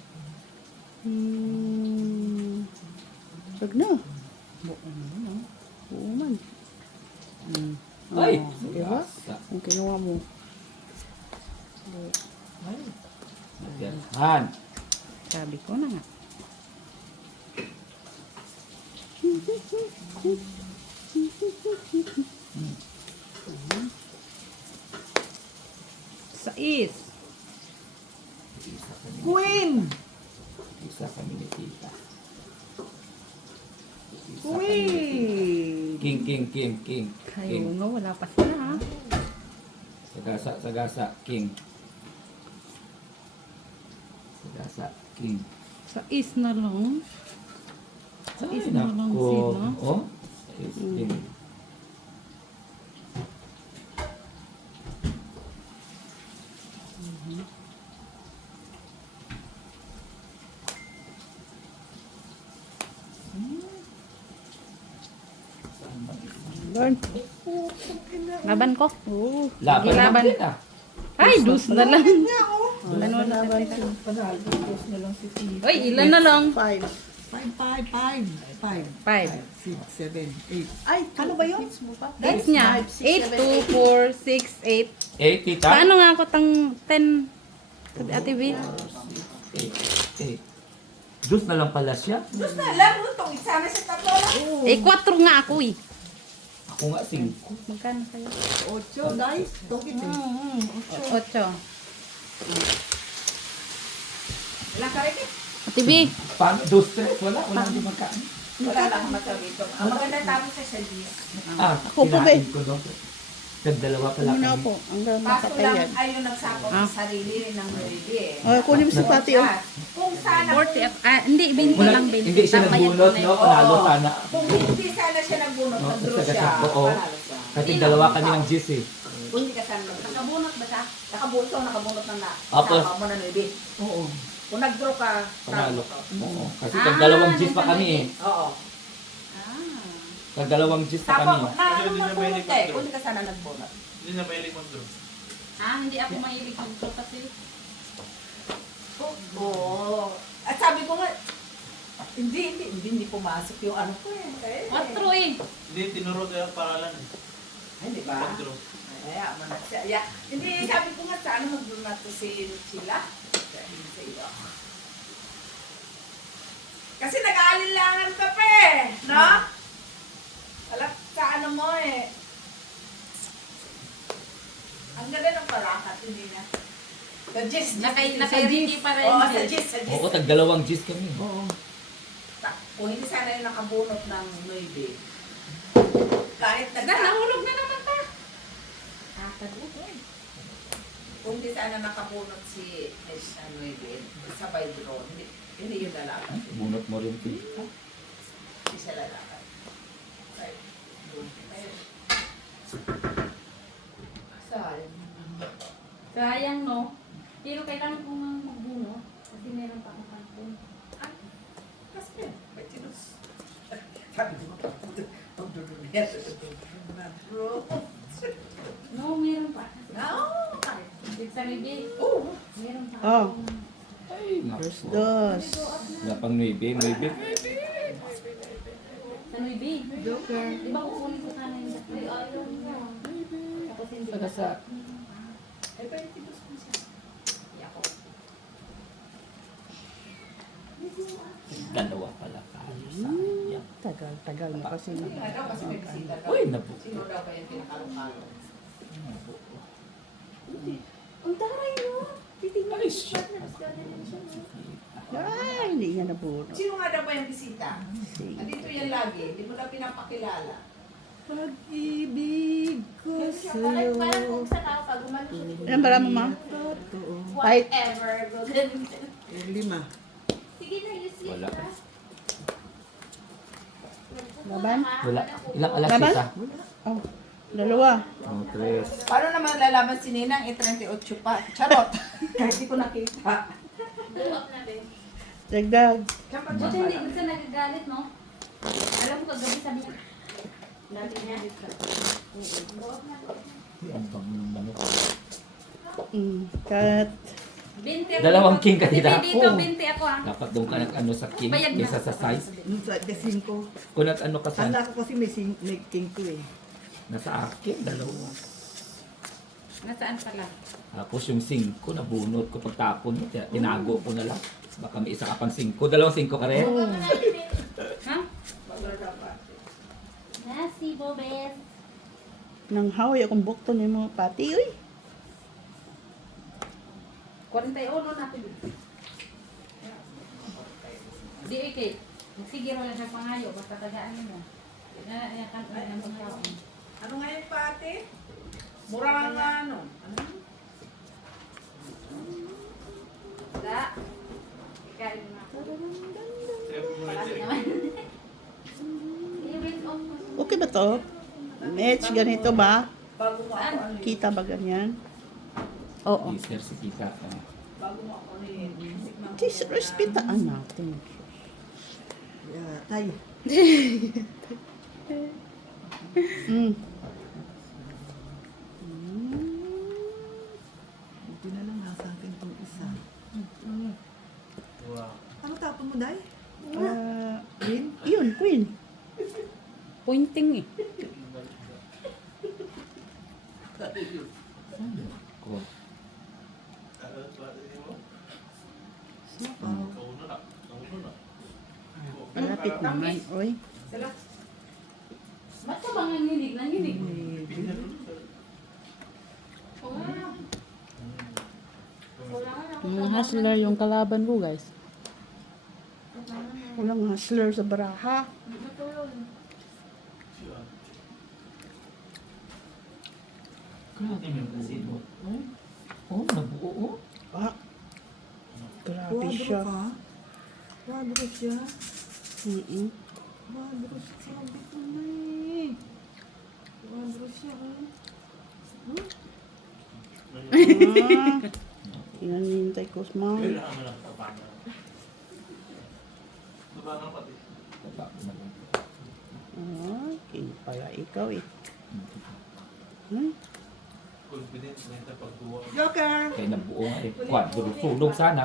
Wag na. Oo man. Ay! Diba? Ang kinuha mo. Han. Sabi ko na nga. Sais. Queen! Isa kami ni tita. Queen! King, king, king, king. Kayo King. nga, wala pa sila ha. Sagasa, sagasa, king. Sagasa, king. Sais na lang. Ay, Is na lang nako. sila. Oh, is king. Learn. Laban ko. Oo. Laban Laban. natin ah. Ay, dus na lang. Ano laban ko? Panalo, tapos na lang si tito. Uy, ilan na lang? 5. 5. 5. 6, 7, 8. Ay, ano ba yun? Dates niya. 8, 2, 4, 6, 8. Tita. Paano nga ako tang 10? Ate B? 8. Dus na lang pala siya. Tapos na lang, itong isa na sa tatlo lang. Eh, 4 nga ako eh. Ako nga 5. Magkano kayo? 8, guys. Tokit eh. 8. Ilang ka rin eh? Ate B? Paano? Dus, tres? Wala? Wala hindi magkaan. Wala lang akong masabi ito. Ang maganda tapos sa Gis. Ako po, kinain be. ko doon. Nagdalawa pala Muna kami. po. Hanggang Kaso lang makatayan. ay yung nagsakop sa sarili ng baby eh. Oh, kunin mo si Pati. Oh. Kung sana, 40. Hindi, 20 Wala, lang, 20. hindi siya nagbunot, no? Panalo sana. kung hindi sana siya nagbunot, No, nag-draw sa siya. gasakto, oo. Panalo siya. Kasi dalawa kami ng G's eh. Kung hindi ka sana nakabunot ba siya? Nakabunot na na. Tapos- Sama mo na baby. Oo. Kung nag-draw ka, Panalo. ka. Oo. Kasi dalawang G's pa kami eh. Oo. Dalawang G's pa kami. Tapos, na ano magbunot eh. Kung hindi ka sana nagbunot. Hindi na mahilig mag-draw. Hindi ako mahilig mag-draw kasi. Oo. At sabi ko nga, hindi pumasok yung ano ko eh. 4 eh. Hindi, tinuro ko yung pangalan eh. Ay, di ba? Mag-draw. Kaya, hindi, sabi ko nga sana mag-draw to si sila. Hindi sa iyo. Kasi nag-aalilangan ka pa eh, no? Alam, sa ano mo eh. Ang ganda ng parakat, hindi na. Sa Gis, Naka-Ricky pa rin. Oo, sa Gis, sa Gis. Oo, dalawang G's kami. Oo. Kung hindi sana yung nakabunot ng maybe. Kahit Nahulog na naman ta. kung hindi sana nakabunot si maybe, sabay draw, hindi yung lalaki. Bunot mo rin tita. Hindi siya lalaki. Right. Ayun. Sorry. Sayang, no? Pero kailangan ko nga magbuno. Kasi meron pa akong kampon. Kasi, may tinus. Sabi ko, pagdudunyan. No, meron pa. No! Sa Nuibe. Oh! Meron pa. Oh. Ay, naku. Dos. Wala pang nuibe. Sa Nuibe. Joker. Di ba kukunin ko sana yung sakli? Ayaw niya. Tapos hindi Saka sa... Ay, pa yung tinus mo siya. Dalawa pala tayo. Sayang. Tagal na kasi. Nga daw kasi may bisita daw. Uy, nabuo. Sino daw ba yung pinakalong-kalong? Ang taray no. Titingnan Ay, mo siya. Nagkaganan siya. Ay, hindi niya nabuno. Sino nga daw ba yung bisita? Sige. Andito yan lagi. Di mo daw pinapakilala. Pag-ibig ko sa'yo. Parang kung sa tao pag umano. Ilan ba mo, ma? Totoo. Whatever. Yung 5. Sige na, you sleep Wala. na. Laban? Wala. Ilang alas Laban? isa? Oh, dalawa. Oh, tres. Paano naman lalaban si Ninang? 38 pa. Charot. Kahit di ko nakita. Buwak na din. Dagdag. Buti hindi ko siya nagagalit, no? Alam mo kagabi sabi niya, Lagi niya. Ang bango. Cut. 20 ako. Dalawang king kanina Hindi dito, ako. 20 ako ha. Dapat doon ka nag-ano sa king, Bayad na. isa sa size. Nung sa de-5. Kung nag-ano ka sa... Tanda ko kasi may king ko eh. Nasa akin, dalawa. Nasaan pala? Tapos yung 5, nabunot ko pagtapon. Tinago ko na lang. Baka may isa ka pang 5. Dalawang 5 ka rin. Ha? Nasi, Bobes. Nang haway akong bukto ni mo pati, uy. 41 natin. Di, okay. Sige mo lang sa pangayo. Basta tagaan mo. Yan kan ng pagkaon. Ano nga yung pati? Mura nga ano? Ano? Da. Ikain mo na. Palasi naman. Okay ba to? Mitch, ganito ba? Bago mo ako ano yun? Kita ba ganyan? Oo. Mister si Kika. Bago mo ako ano yun? Tikman ko. Tis, respetaan natin. Yeah, tayo. Buti na lang nasa akin itong isa. Ano tapon mo, Day? Queen? Yun, queen. Pointing eh. Ko. Malapit naman, uy. Ba't ka bang nanginig? Nanginig? Mga hustler yung kalaban ko, guys. Walang hustler sa baraha. Grabe yung nabuo. Oh, nabuo. Oh. Ah, grabe Quadro siya. ka? Quadro siya? Mm-mm. Quadro siya. Sabi ko na eh. Quadro siya ah. Ah, hinihintay ko, ma'am. Baba ko na lang. Ah, king pala ikaw eh. Hmm? Joker! Kaya nabuo nga eh. Quadro. Sunog sana.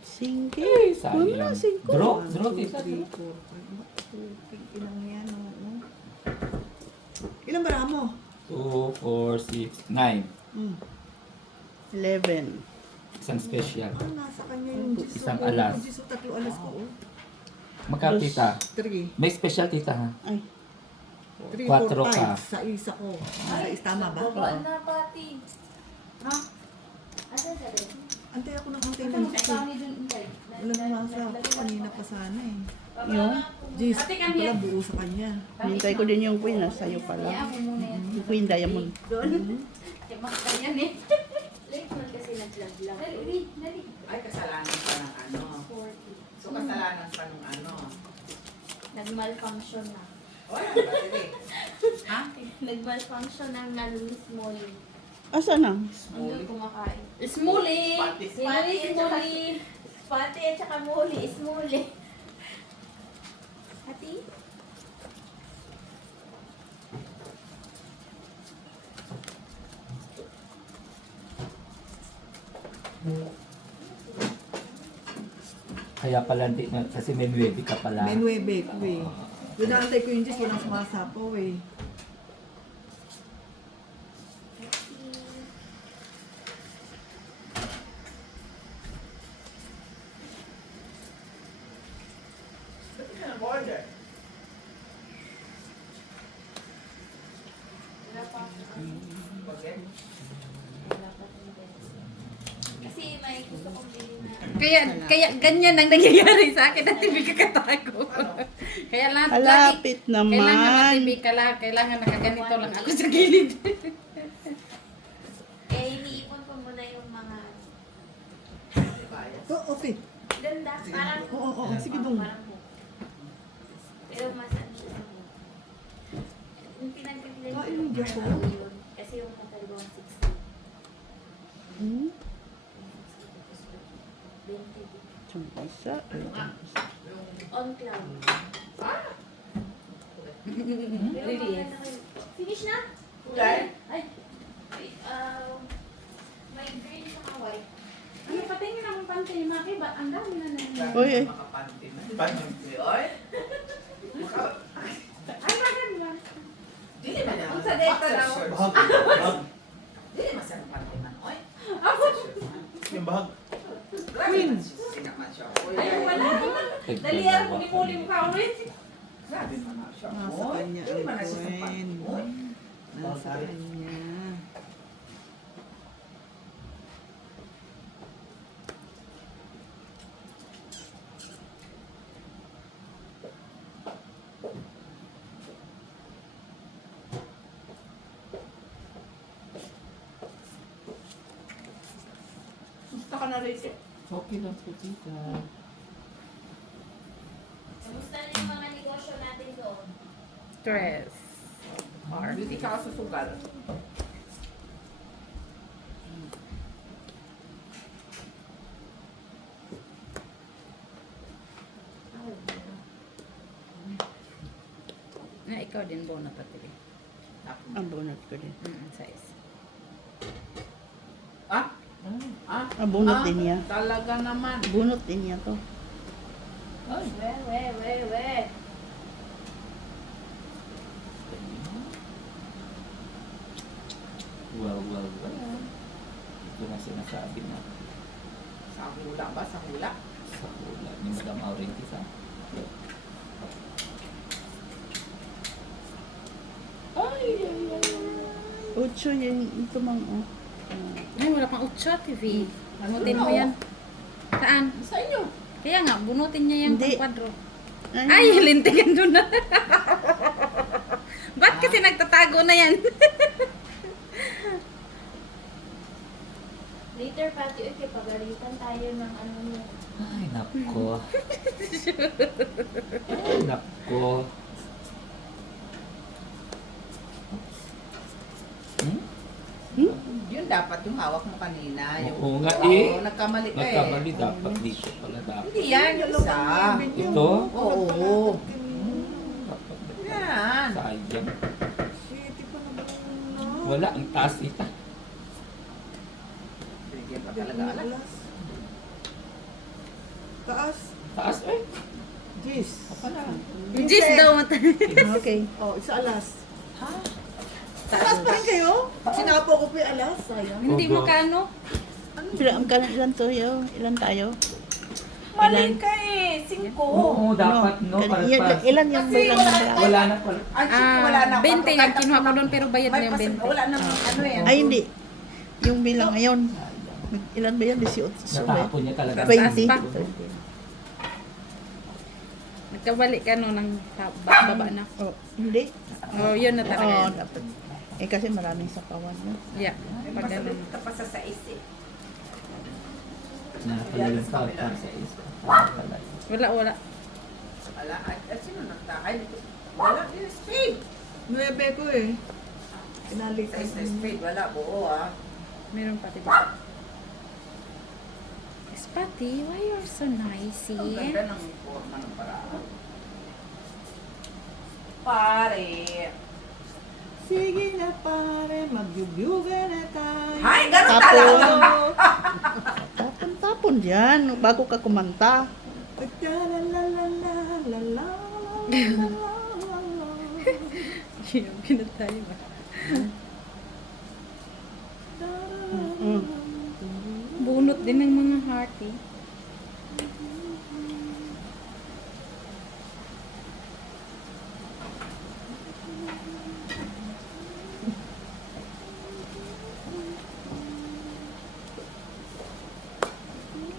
Singke. Sayang. Wala, singko. Draw tita. 3, 4, 5. Ilang yan oh. Ilang bara mo? 2, 4, 6, 9. 11. Isang special. Ah, nasa kanya yung Diyos. Isang alas. Yung Diyos, 3 alas ko oh. Magkano tita? 3. May special tita ha? Ay, 3, 4 4, ka. 5. Sa isa ko. Sa isa tama ba? Babaan na, pati. Ha? Asa ka rin? Antay ako ng antay Ito ng mo sa ni dun intay. Walang masa ako. Kanina pa sana eh. yung Jeez, Ate, come pala here. buo sa kanya. hintay ko din yung queen. Sa'yo Kaya pala. ako muna yan. Yung queen diamond. Doon. Kaya makita yan eh. Late man kasi nag-vlog lang. Dali, dali. Ay, kasalanan pa Kailangan pa nung ano. Nag-malfunction na. Wala ba, sige. Ha? Nag-malfunction na nga Miss Molly. Asa na? Hindi kumakain. Smoothie! Spati. Spati at saka Spati at saka Molly. Smolly. Ati? Kaya pala hindi na, kasi may ready ka pala. Menuebe ko eh. Doon naantay ko yung Diyos, walang sumasapaw eh. Ba't ka nag-order? Bakit? Kasi may gusto kong bilhin na. Kaya ganyan ang nangyayari sa akin at hindi kakatago. Kaya lang, Malapit kailangan naman. matibig ka lang, kailangan nakaganito lang ako sa gilid. Eh, iniipon ko muna yung mga Okay. ganda. Parang Oo, sige dong. parang buhok. Pero mas ano siya sa buhok. Yung pinagpipilian ko Kain mo di ako? yun. Kasi yung katalibang 60. Hmm? 20. Yung isa. On cloud. Really is. Finish na? Kulay? Ay. Wait, may green sa white. Ano, patingin akong panty ni Maki, ba? Ang dami na na. Uy, eh. Makapanty na. Panty, oy. Ay, maganda. Dili man yan. Ang sa data daw. Bahag. Dili man siya ng panty man, oy. Yung bahag. Queen. Sinaman siya. Ay, wala. Dali ako, puli mo ka, ulit. Grabe man siya. Nasa oy. kanya Dili man na ang siya sa panty. Gwen. Oy. Nasa kanya. Gusto ka na rin siya. Okay lang po, tita. Kamusta na yung mga negosyo natin doon? Stress. Hindi ka kasusugal. Na ikaw din, Bona, pati. Ang bunot ko din. Size. Ah? Ah? Ang bunot din niya. Talaga naman. Bunot din niya to. We. Well. Ito na sinasabi na Sa hula ba? Sa hula? sa hula ni Madam Aurentis, ha? Ocho yung ito mang oh. Ay, wala pang 8 TV. Bunutin mo yan. Saan? Sa inyo. Kaya nga, bunutin niya yan Hindi. pang kwadro. Ay, lintigan doon na. Ba't kasi nagtatago na yan? Later, Pati, okay, pagalitan tayo ng ano mo. Ay, nako. Ay, nako. Hmm? Yun dapat yung hawak mo kanina. Yung, Oo nga eh. Oo, nagkamali ka eh. Nagkamali dapat dito pala dapat. Hindi yan, yung isa. Ito? Oo. Dapat Yan. sayang. City pa na ba? Wala, ang taas ita. Bigyan pa talaga alam. Taas. Taas eh. Jis. Jis daw. Okay. Oh, isa alas. Ha? Taas pa rin kayo? Sinapo ko pa yung alas. Sayang. Hindi mo kano? Ang kanan ilan to yo? Ilan tayo? Mali ka eh. 5. Oo, dapat no. Ilan yung bilang ng bra? Wala na pala. Ay, wala na. 20 yung kinuha ko doon pero bayad na May yung 20. wala na ano eh. Ay hindi. Yung bilang ngayon. Ilan ba yan? 18 ba? Natapon niya talaga. 20. pa. Nagkabalik ka no ng baba na. Oh, hindi. Oh, yun na Oo, talaga. dapat. Eh kasi maraming sapawan mo. Yeah. Pag ganun. Pasalit ka pa sa 6 eh. Nakapala yung tawag para sa isa. Nakapala. Wala. Ala, at sino nagtakay dito? Wala, din spade. 9 ko eh. Pinalik ko. Sa spade, wala, buo ah. Meron pati dito. Spati, why you're so noisy? Ang ganda ng forma ng paraan. Pare. Sige na pare, magyugyuga na tayo. Hay, ganun talaga. Tapon dyan, bago ka kumanta. Yung kinatay ba? Bunot din ng mga hearty.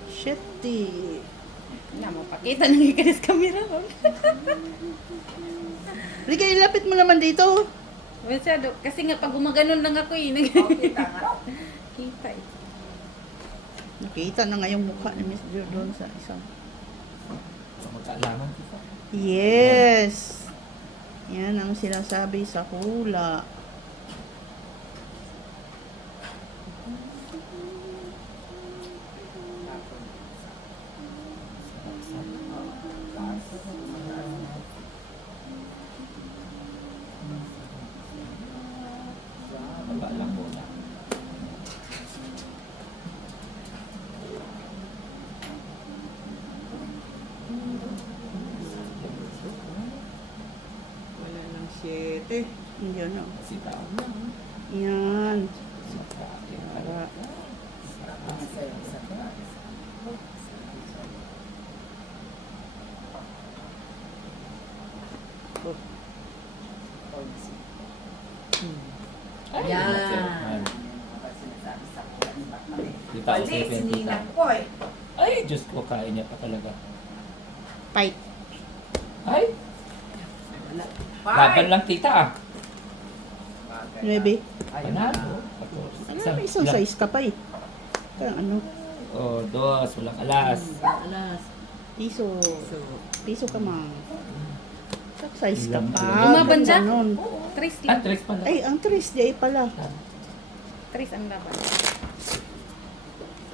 Shitty. Nga mo, pakita nang ikanis camera. Rika, ilapit mo naman dito. Masyado. Kasi nga pag gumaganon lang ako eh. Okay, tanga. Kita eh. Nakita na nga yung mukha ni Miss Jo doon sa isang. Magkaalaman kita. Yes! Yan ang sinasabi sa hula. Baba lang muna. Wala lang 7. Yun o. Kasi tao. Yan. Para. Yan. Kita ko Balik, 7 sininang ko eh. Ay, Diyos ko, kain niya pa talaga. Fight. Ay, laban lang tita ah. 9. Panalo. Ano, may isang size ka pa eh. Ano? Oh, 2, walang alas. Alas. Piso. So, Piso ka mang. Sak size ka Ilang pa. kilo? Lumaban siya? Ganon. Tris Ah, lang. 3 pala. Ay, ang 3 day pala. Tris ang laban.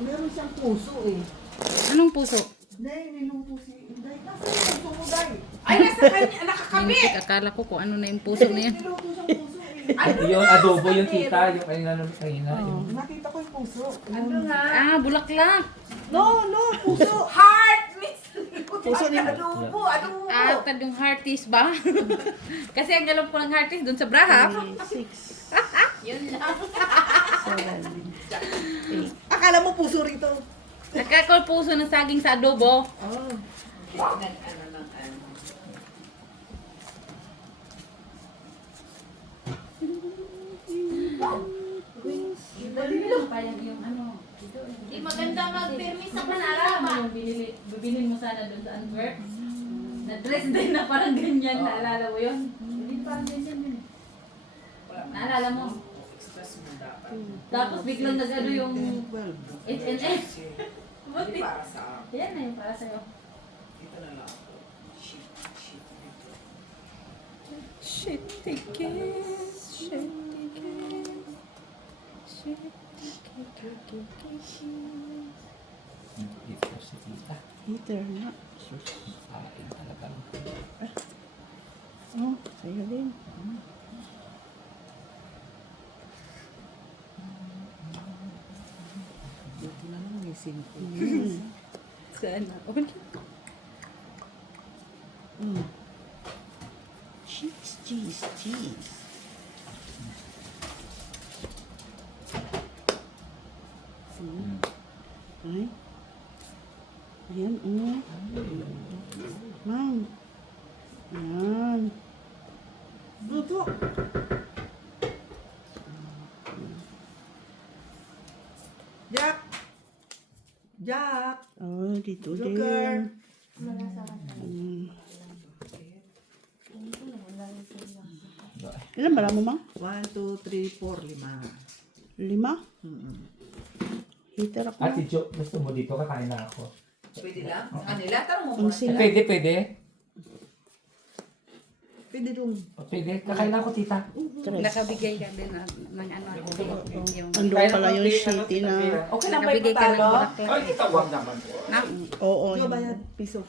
meron siyang puso eh. Anong puso? Day, niluto si Day. Nasaan yung puso mo, Day? Ay, nasa kanya, nakakabit. Lintik, akala ko kung ano na yung puso na yan. Niluto siyang puso eh. Ano Yung nga, adobo nasa yung tita, meron? yung kanina nung kanina. yung- Nakita ko yung puso. Ano nga? Ah, bulaklak. No, puso. Heart, miss. Puso ni- Adobo, adobo. Ah, yung hearties ba? Kasi ang alam ko ng hearties doon sa Braham. 6, Yun lang. 7, 8. Akala mo puso rito. Nakakol puso ng saging sa adobo. Oh. Ano lang, ano. Yung ano. Di maganda mag-permis sa Alama panorama. yung bibilin mo sana doon sa Antwerp. Na-dress din na parang ganyan. Naalala mo yun? Hindi parang ganyan yun. Naalala mo? Express mo dapat. Tapos biglang nagano yung 12. H&S. Hindi para sa akin. Yan na yung para sa'yo. Ito na lang ako. Shit. Shitty kiss, shitty kiss, shitty kiss. Dito si tita. Heater na. Kain talaga. Oh, sa'yo din. Dito na lang may simple. Sana. Cheese. Ay. Ayan, Ma'am. Ayan. Luto. Jack. Oh, dito Joker. din. Ilan ba mo, Ma'am? 1, 2, 3, 4, 5. 5? Heater ako. Ate Jo, gusto mo dito? Kakain na ako. Pwede lang. Sa kanila, tanong mo Ang muna. sila. Pwede, pwede. Pwede dong. Pwede. Kakailan ko, tita. Nakabigay ka din ng ano. Yung Ando pala yung city na. Okay lang ba nakabigay ka ng ipatalo? bulaklak. Ay, tawag naman po. Oo. Ikaw bayad piso.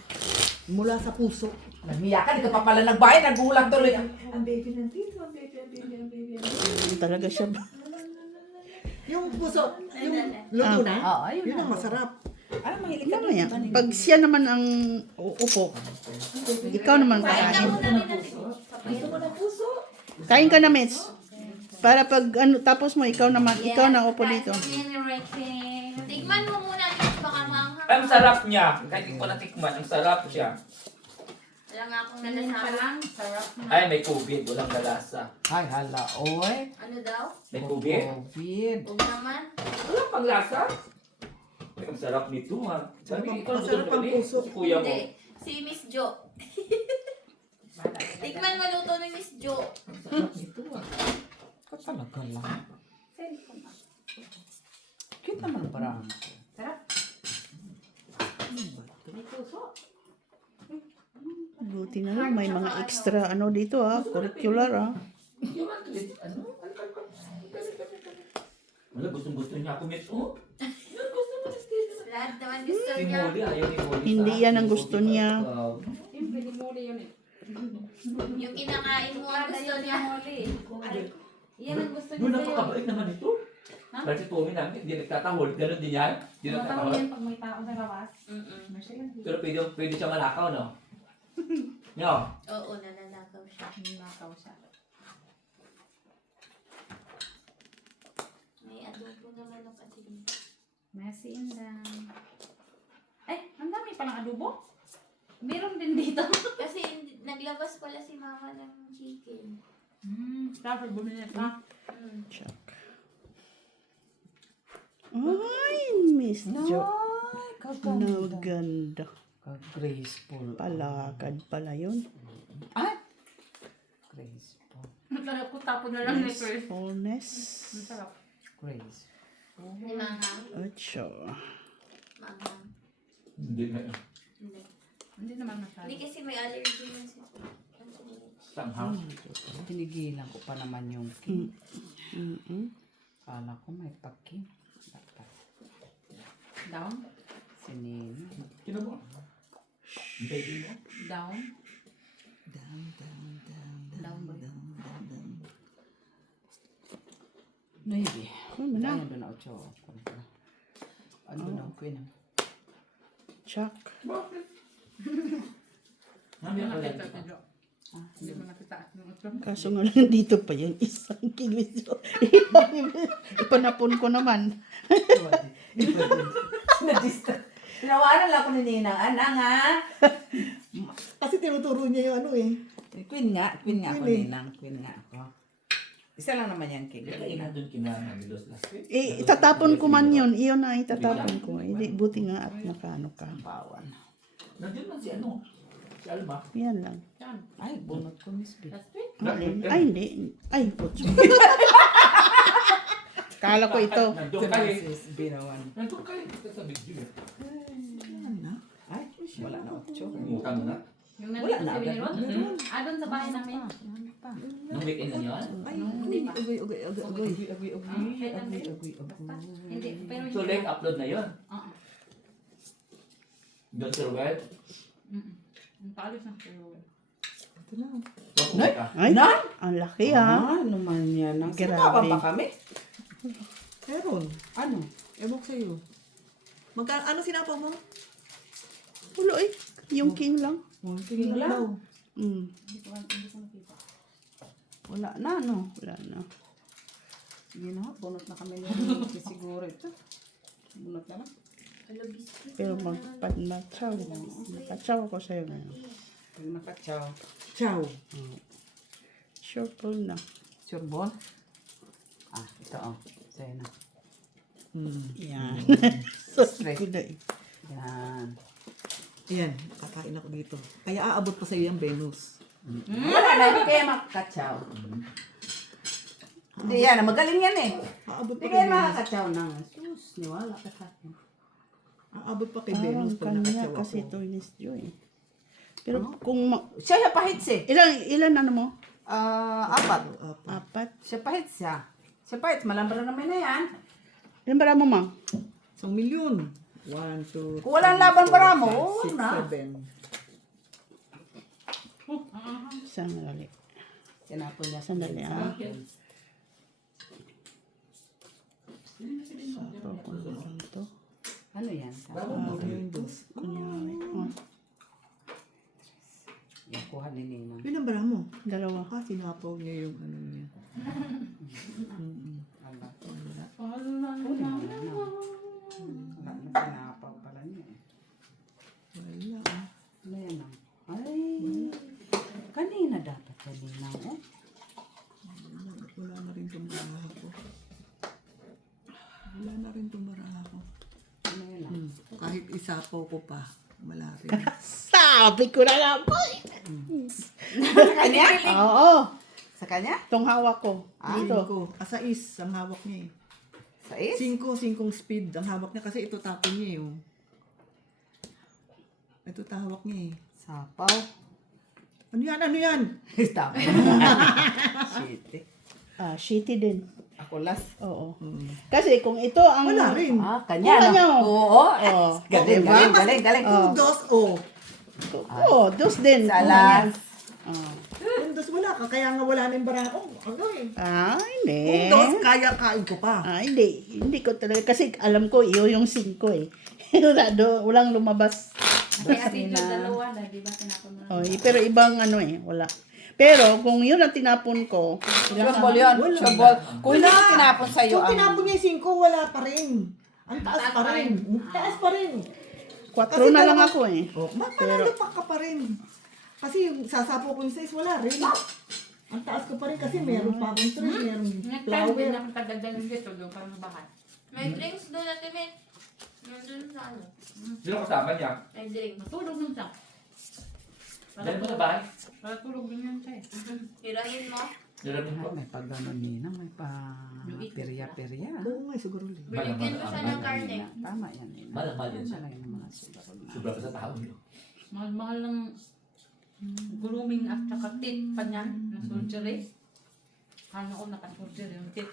Mula sa puso. Nagmiyakan, ikaw pa pala nagbayad, nagulang tuloy. Ang baby ng tito, ang baby, ang baby, ang baby, ang baby. Talaga siya. Yung puso, yung luto na, Oo, ayun yun ang masarap. Ano, mahilig ka Mamaya, pag siya naman ang uupo, ikaw naman Kain ka kakain. muna din natin. Gusto mo ng puso? Kain ka na, Mitch. Para pag ano, tapos mo, ikaw naman, ikaw na upo dito. Tigman mo muna Mitch, baka maanghang. Ang sarap niya. Kahit hindi ko natikman, ang sarap siya. Wala nga akong nalasahan. sarap na. Ay, may COVID. Walang lalasa. Ay, hala, oy. Ano daw? May COVID. COVID. Huwag naman. Walang panglasa. Ay, ang sarap nito, ha. Sabi, ikaw Masarap ang puso. Si kuya mo. Hindi. Si Miss Jo. Tigman mo luto ni Miss Jo. Ang sarap nito, ha. Ikaw talaga lang. Cute naman parang. Buti na lang, may mga extra ano dito curricular Yung ano? Wala, gustong-gusto niya ako, Miss. Oh, Lahat naman gusto si niya. Molly, ayaw ni Molly. Hindi sa yan akin. ang gusto niya. Pwede mo yun eh. Yung kinakain mo ang gusto niya. Yan ang gusto Doon niya. napakabait naman ito. Ha? Dahil si Tommy namin, hindi nagtatahol. Ganon din yan. Hindi Matawag nagtatahol. yan pag may tao sa rawas. Masya yan. Pero pwede siya malakaw, no? No? Oo, nananakaw siya. Nakaw siya. May adobo naman ng patigin. Messi in lang. Ay, ang dami palang adobo. Meron din dito. Kasi naglabas pala si mama ng chicken. Dapat bumili ka. Check. Ay, Miss Jo. No, ganda. Graceful. Palakad pala yun. Graceful. Masarap ko tapon na lang ni Chris. Fullness. Masarap. Graceful. Ni manghang. Ocho. Manghang. Hindi na. Hindi. Hindi naman masyado. Hindi kasi may allergy na siya. Sanghang. Tinigilan ko pa naman yung cake. Mm-mm. Kala ko may paki. Dapat. Down. Sinino. Kino mo? Ang baby mo? Down. Down, down, down, Down ba? Maybe. Ano na? Ano doon na 8? Ano na queen? Chuck. Mami, ako lang. Nakita ko. Hindi mo nakita. Kaso nga lang dito pa yung isang kilos. Ipanapon ko naman. Na-distract. Tinawanan lang ako ni Ninang. Anang ha? Kasi tinuturo niya yung ano eh. Queen nga ako Queen eh. ninang. Queen nga ako. Isa lang naman yung cake. Kaya na doon kinanagilos na. Itatapon ko man yun. Iyon na itatapon ko. Hindi, buti nga at nakano ka. Bawan. Nandiyan man si ano? Si Alma. Yan lang. Ay, bunot ko, Miss B. Last week. Ay, hindi. Ay, putso. Kala ko ito. Nandun kayo. Sis B naman. Nandun kayo. Ito sa video eh. Ay, wala na 8. Umutang na. Yung Wala nandito na, si Winnie agad. Ron? Doon sa bahay namin. Nung weekend na yun? Ay, Hindi pa. ugay, ugay, ugay, ugay. Hindi, pero So late upload na yun? Oo. Doon sa web? Ang paalis ng pero. Ito na. Mapupunta ka. Ay, ang laki Ano man yan? Grabe. Grabe. pa kami? Meron. Ano? Ewan ko sa'yo. Ano sinapa mo? Ulo eh. Yung king lang. Tingin lang. daw. Mm. Hindi ko nakita. Wala na, no? Wala na. Sige na, bunot na kami niya. Siguro ito. Bunot na lang. Pero magpatsaw. Magpatsaw ako sa'yo ngayon. Pag nakatsaw. Ciao. Sure full na. Surbon? Ito Sa'yo na. Yan. Straight. Good eh. Yan. Ayan, kakain ako dito. Kaya aabot pa sa'yo yung Venus. Wala na, hindi kaya makakatsaw. Hindi yan, magaling yan eh. Aabot pa Hindi kay kaya Venus. makakatsaw ng sus. Niwala ka sa akin. Abot pa kay Parang Venus pag kanya nakatsawa kasi ko. to Miss Joy. Pero kung Siya pahit siya. ilan ano mo? Apat. Apat? Siya pahit siya. Siya pahit. Malambara naman na yan. Ilan ba mo, ma? 1 milyon. 1, 2, Kung walang laban para mo, huwag 6, na. 7. Sandali. Tinapon niya. Sandali, ah. Sapaw ko na lang to. Ano yan? Kunyari. Oh, Yung kuha ni Nina. Ilang bara mo? dalawa. Sinapaw niya yung ano niya. Ala. Wala na pinapaw pala niya. Wala. Ano yan ah? Ay. Kanina dapat kanina. Oh. Wala na rin itong baraha ko. Wala na rin itong baraha ko. Ano yan ah? Kahit isapaw ko pa, wala rin. Sabi ko na nga po. Sa kanya? Oo. Sa kanya? Itong hawak ko. Dito. 5. Asais ang hawak niya eh. Sa is? 5 speed ang hawak niya kasi ito tapon niya eh. Oh. Ito tawak niya eh. Sapaw. Ano yan? Ano yan? Tama. Shit. Shitty din. Ako last. Oo. Kasi kung ito ang... Wala rin. Ah, kanya. Kanya no? mo. Oo. Oo. Galing, Diba? galing, galing. Dos, oh. Oo, dos din. Sa last. Oo. Kung dos wala ka, kaya nga wala na yung baraha ko. Ano eh. Hindi. Kung dos, kaya kain ko pa. Hindi. Hindi ko talaga. Kasi alam ko, iyo yung 5 eh. Walang lumabas. Kaya dito dalawa na, di ba? Tinapon mo lang. Oh, pero ibang ano eh, wala. Pero kung yun ang tinapon ko, Sure ball yun. Sure ball. Kung hindi ko tinapon sa'yo Kung ang... tinapon niya yung 5, wala pa rin. Ang taas pa rin. Taas pa rin. 4 na lang ako eh. Oh, malalapak ka pa rin. Kasi yung sasapo ko yung 6, wala rin. Ang taas ko pa rin kasi meron pa akong tree, meron Next time, flower. din ako tagdagdagan dito, doon para sa bahay. May drinks doon natin, Min. Nandun sa ano. Sino kasama niya? May drink. Matulog nun siya. Dahil mo sa bahay? Para tulog din yan siya eh. Hirahin mo. Nalamin ko. May pagganon Nina, may pa... Perya-perya. Oo nga, siguro rin. Binigyan mo siya ng karne. Tama yan Nina. Mahal yan siya. Tama yan yung mga sugarol na. Sobra ka sa tao niyo. Mahal-mahal ng grooming at saka tit pa niyan, na surgery. Kala ko naka-surgery yung tit.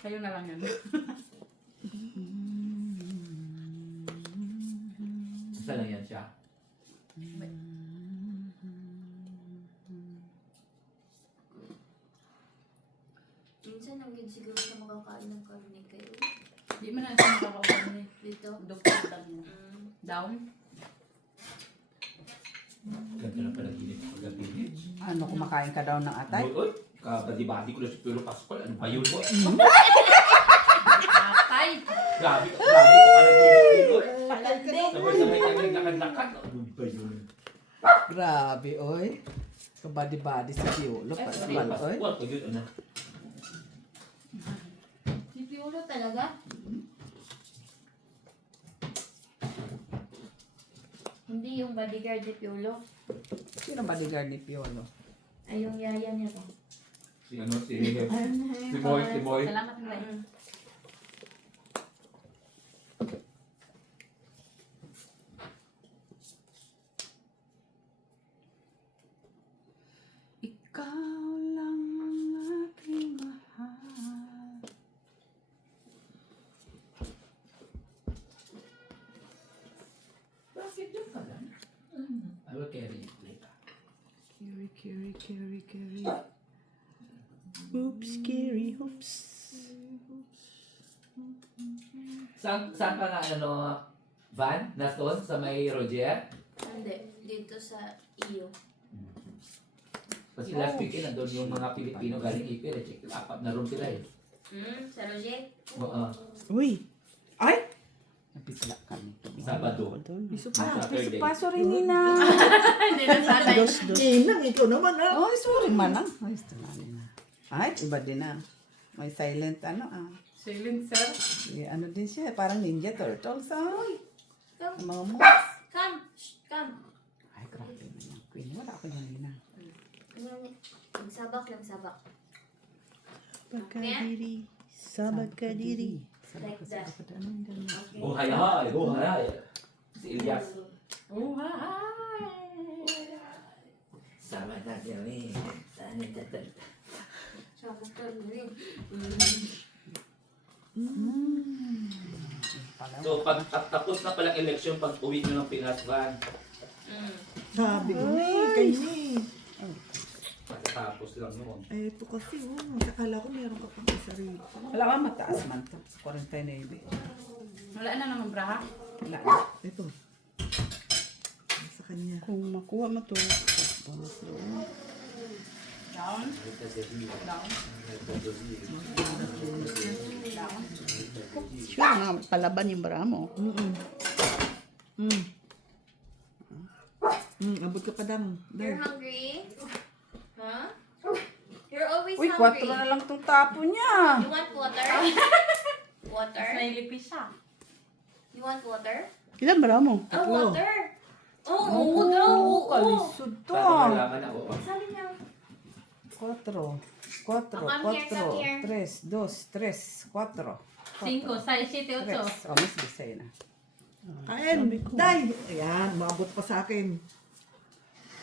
Kayo na lang yan. Basta lang yan siya. Minsan ang good siguro sa makakain ng karne kayo. Di mo na siya makakaupang ni Dito. Dr. Tang down. Ganda na pala ginit. Pagkaginit. Ano, kumakain ka daw ng atay? Uy, kabadi-badi ko na si Pero Pascual. Ano ba yun mo? Atay! Grabe ka pala ginit. Uy. Palandi. Tapos sabay kami naglakad-lakad. Ano ba yun? Grabe, oy. Kabadi-badi sa Piolo. Pero Pascual, oy. Pascual, pag yun, ano? Si Piolo talaga? Hindi yung bodyguard ni Piolo. Sino bodyguard ni Piolo? Ay, yung yaya niya ba? Si ano, si Moy. Salamat ng lahat. Ikaw lang ang aking mahal. Bakit yun ka lang? I will carry it later. Carry. Oops, scary, oops. Saan ka nga, ano, Van? Naston sa may Roger? Hindi. Dito sa iyo. Kasi last weekend, nandun yung mga Pilipino galing Ipil. Check, 4 na room sila eh. Sa Roger? Oo. Uy, Ay! Napisla kami. Sabado. Saturday. Paso rin Nina. Hindi na sana yun. dos. Inang, ikaw naman ha. Oh, sorry man ah. Ay, ito na Nina. Ay, iba din ah. May silent ano ah. Silent sir. Ano din siya, parang Ninja Turtles ah. Come. Ang mga mo. Come. Shh, come. Ay, grabe na yan. Queen, wala ako yan Nina. Nagsabak lang sabak. Pagkadiri, sabad kadiri. Like that. Okay. Oh, hay. Oh, hay. Si Elias. Oh, hi! Sama natin rin. So, pag tapos na palang eleksyon, pag uwi nyo ng Pinas Van, Sabi ko na eh, kayo na eh. pagkatapos lang noon. Ay, ito kasi, akala ko meron ka pang isa rito. Wala ka mataas man to. 49. Wala na naman, braha. Wala na. Ito. Sa kanya. Kung makuha mo to, Down. Down. sure na palaban yung bra mo. Abot ka pa dang. You're hungry? Huh? You're always Uy, 4 hungry. na lang tong tapo niya. You want water? Water? Nailipis siya. You want water? Ilan bra mo? Oh, water! Oh, daw! Oo! Kalisod to. Para malaman na, oo. Sabi niya. 4, Come here, come here. 3, 2, 3, 4. 5, 6, 7, 8. Oh, mas bisay na. Kain! Day! Ayan, maabot pa sa akin.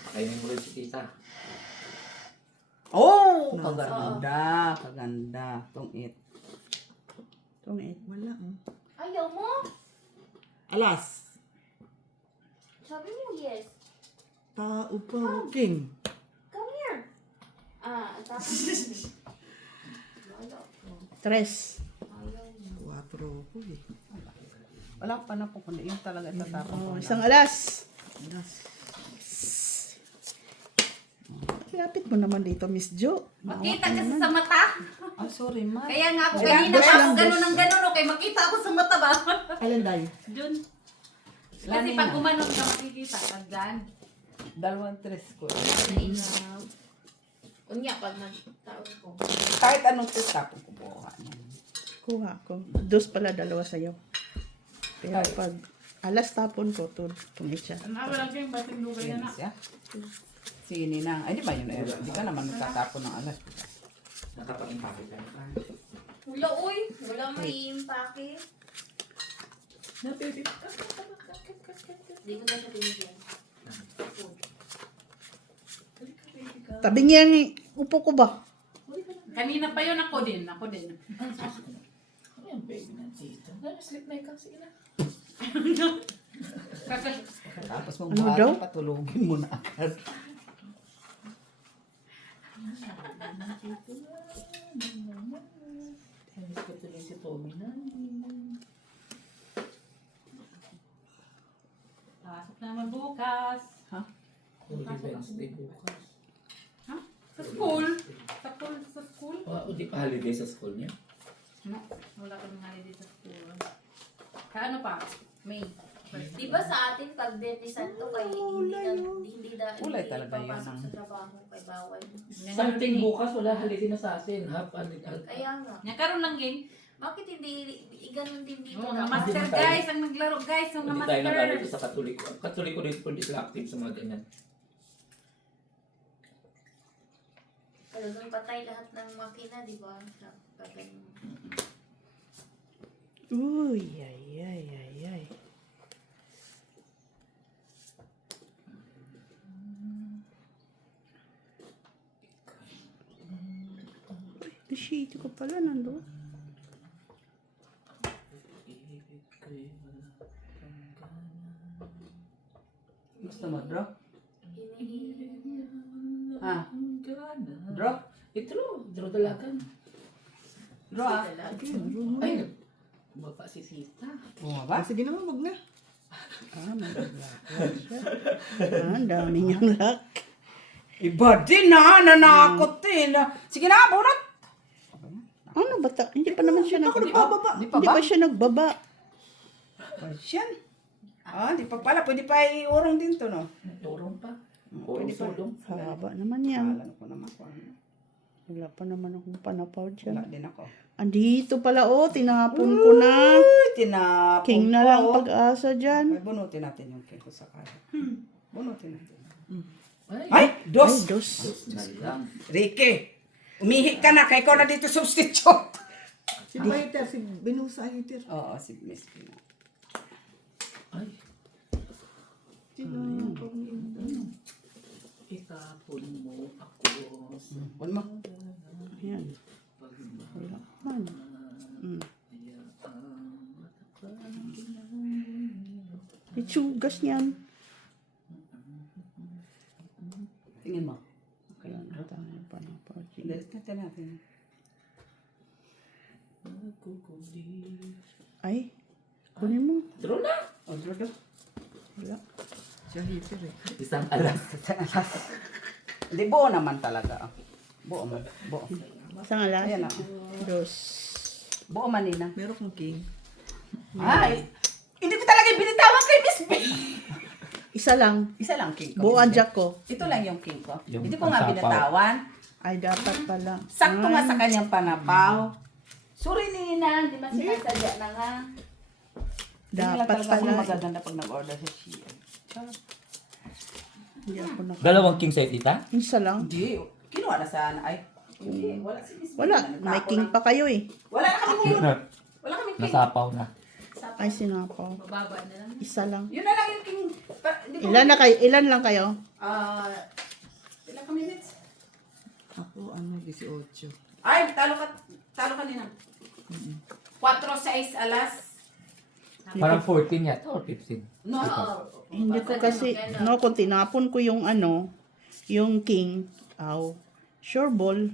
Kainin mo rin si tita. Oh, kaganda. Kaganda. Tong 8. Wala. Ayaw mo? Alas. Sabi mo yes. Tao pa, king. Come here. Tapos. Ayaw. 3. Ayaw mo. 4 ko eh. Wala pa na po kundi yung talaga tatapon ko. Oh, isang alas. Alas. Lapit mo naman dito, Miss Jo. Makita kasi sa mata. Ah, sorry, ma. Kaya nga ako Ilang kanina dos pa ako lang, gano'n dos. ng gano'n. Okay, makita ako sa mata ba? Alin, Day? Jun. Kasi Lani pag na. gumanon ka makikita. Pagdan. 2-3 ko. Nainaw. Unya, pag nagtaon ko. Kahit anong tatapon ko buha niya. Kuha ko. 2 pala, 2 sa'yo. Pero pag alas tapon ko, itong isa. Ano lang kayong bating lugay Yan na na. siya. Sini na. Ay, di ba yun? Hindi ka naman nagtatapon ng alas. Nakapag-impake ka na. Wala, uy. Wala may impake. Hindi ko na siya binigyan. Tabi niya yung upo ko ba? Kanina pa yun ako din. Ako din. Tapos Ano magbuhat daw? patulugin mo na agad. Pasok naman bukas. Ha? Wednesday bukas. Ha? Sa school. Sa school. O, di pa holiday sa school niya? No, wala kang holiday sa school. Kaya ano pa? May. Di ba sa atin pag Birthday Santo kay hindi Kulay talaga yun papasok ang- sa trabaho kay bawal. Something bukas, wala holiday na sa atin. Kaya nga. Nagkaroon lang game. Bakit hindi ganun din dito? Oh, mga dapat? master guys, ang naglaro guys, ang mga Hindi tayo nag-ano master. dito sa Katoliko. Katoliko dito, hindi sila active sa mga ganyan. Talagang patay lahat ng makina, di ba? Pag ganun. Uy, ay. Ay, shit ko pala nandun. Gusto mo, bro? Hinihingi. Ha? Bro? Draw dalagan. Bro, ah? Ay, baba si Sita. Bumaba? Sige naman, wag na. Ang dami niyang lock. Iba din na, nanakot din. Sige na, bunot. Ano ba ta? Hindi pa naman siya nagbababa. Di pa Hindi ba? pa siya nagbaba. Pasyan. Ah, di pa pala. Pwede pa iurong din to, no? Turong pa. Pwede pa. Haba naman yan. Alam ko naman kung ano. Wala pa naman akong panapaw Wala dyan. din ako. Andito pala, oh. Tinapon ko na. Uy, tinapon King na pa, lang oh. pag-asa dyan. Ay, bunutin natin yung cake ko sa kaya. Bunutin natin. Ay, Ay, dos! Ay, dos. na lang. Ricky, umihi ka na. Kaya ikaw na dito substitute. Si Baiter, si Benusa Aiter. Oo, si Miss Pina. Ay, itapon mo ako sa Huwag mo. Ayan. Wala man. Itsugas niyan. Tingin mo. Kaya tayo pa ng project. Dito natin. Ay, kunin mo. Draw na! O, draw. Wala. Siya Aiter eh. Isang alas. Hindi, buo naman talaga. Buo mo. Buo. Isang alas. Ayan na. Dos. Buo manina. Meron kong king. Ay! Hindi ko talaga binitawan kay Miss B. Isa lang. Isa lang king ko. Buo ang Miss B. jack ko. Ito lang yung king ko. Yung Hindi ko nga pangsapaw. binatawan. Ay, dapat pala. Sakto nga Ay, sa kanyang panapaw. Sorry, Nina. Hindi man sinasadya na nga. Dapat pala. Magaganda pag nag-order sa Shein. Hindi ako na. Dalawang king sa'yo, tita? Isa lang. Hindi. Kinuha na sana. Ay, hindi. Wala si Miss B. Wala. Natapon May king na. pa kayo eh. Wala na kami king. Wala kami king. Nasapaw na. Ay, sinapaw. Bababa na lang. Isa lang. Yun na lang yung king. Hindi ko- Ilan na kayo? Ilan lang kayo? Ilang ka minutes? Ako, 18. Ay, talo ka Nina. 4-6 alas. Parang 14 yata or 15. No. Hindi ko kasi, no, kung tinapon ko yung ano, yung king, sure ball,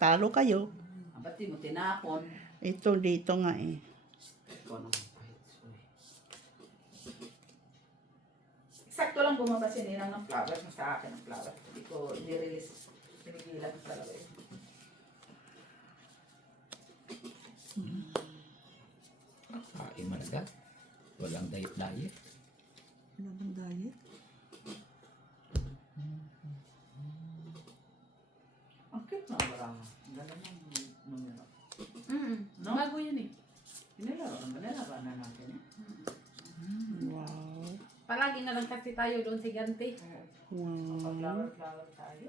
talo kayo. Ba't di mo tinapon? Ito dito nga eh. Ikaw naman. Eksakto lang bumaba si Ninang ng flowers. Sa akin ang flowers. Hindi ko nirelease. Pinigilan ko talaga yun. Kain malaga. Walang diet. Ano bang diet? Ang cute na wala. Ang ganda ng numero. No? Bago yun eh. Nilaro na natin. Wow. Palagi na lang kasi tayo doon si Gante. Wow. Flower tayo.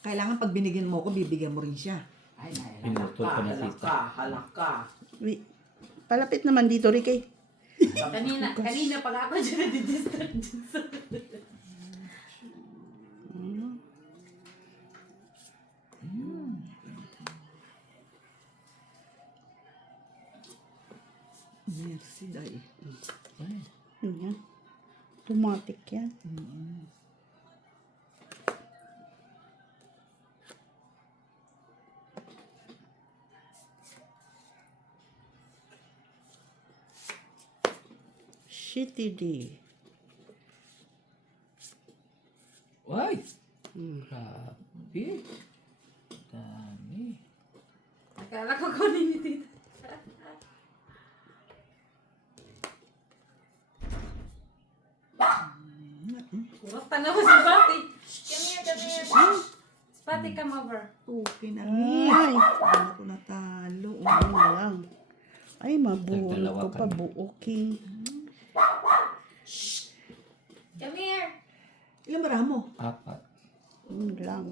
Kailangan pag binigyan mo ko, bibigyan mo rin siya. Ay, Pinutol ko na, tita. Halak ka. Wait. Palapit naman dito, Ricky. Kanina pag ako dyan nadidistract dyan sa... Merci, Day. Yun yan. Automatic yan. Shitty D. Why? Grabe. Dami. Akala ko kunin ni Tita. Kurot na mo si Pati. Come here. Pati, come over. Okay na. Ay. Ano ko natalo. Ano na lang. Ay, mabuo Nagdalawa ko pa. kami. Buo king. Come here. Ilan bara mo? 4. Yun lang.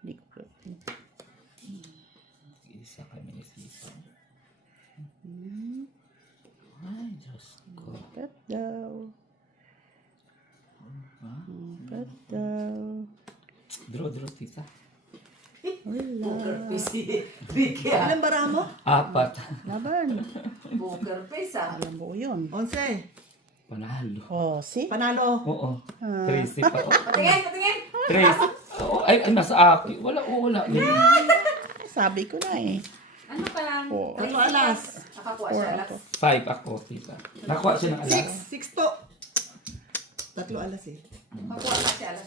Hindi ko. Isa kami ni Sisa. Ay, Diyos ko. Kat daw. Kat daw. Draw, tita. Poker Wala. face si Ricky. Ilan bara mo? 4. Laban. Poker face ah. Alam mo yun. 11. Panalo. Oh, see? Panalo. Oo. Tracy pa. Patingin. Tracy. Oo, ay, nasa akin. Wala. Sabi ko na eh. Ano pa lang? Oh. Tatlo alas. Nakakuha siya alas. 5 ako, tita. Nakuha siya ng alas. 6 to. Tatlo alas eh. Nakakuha na siya alas.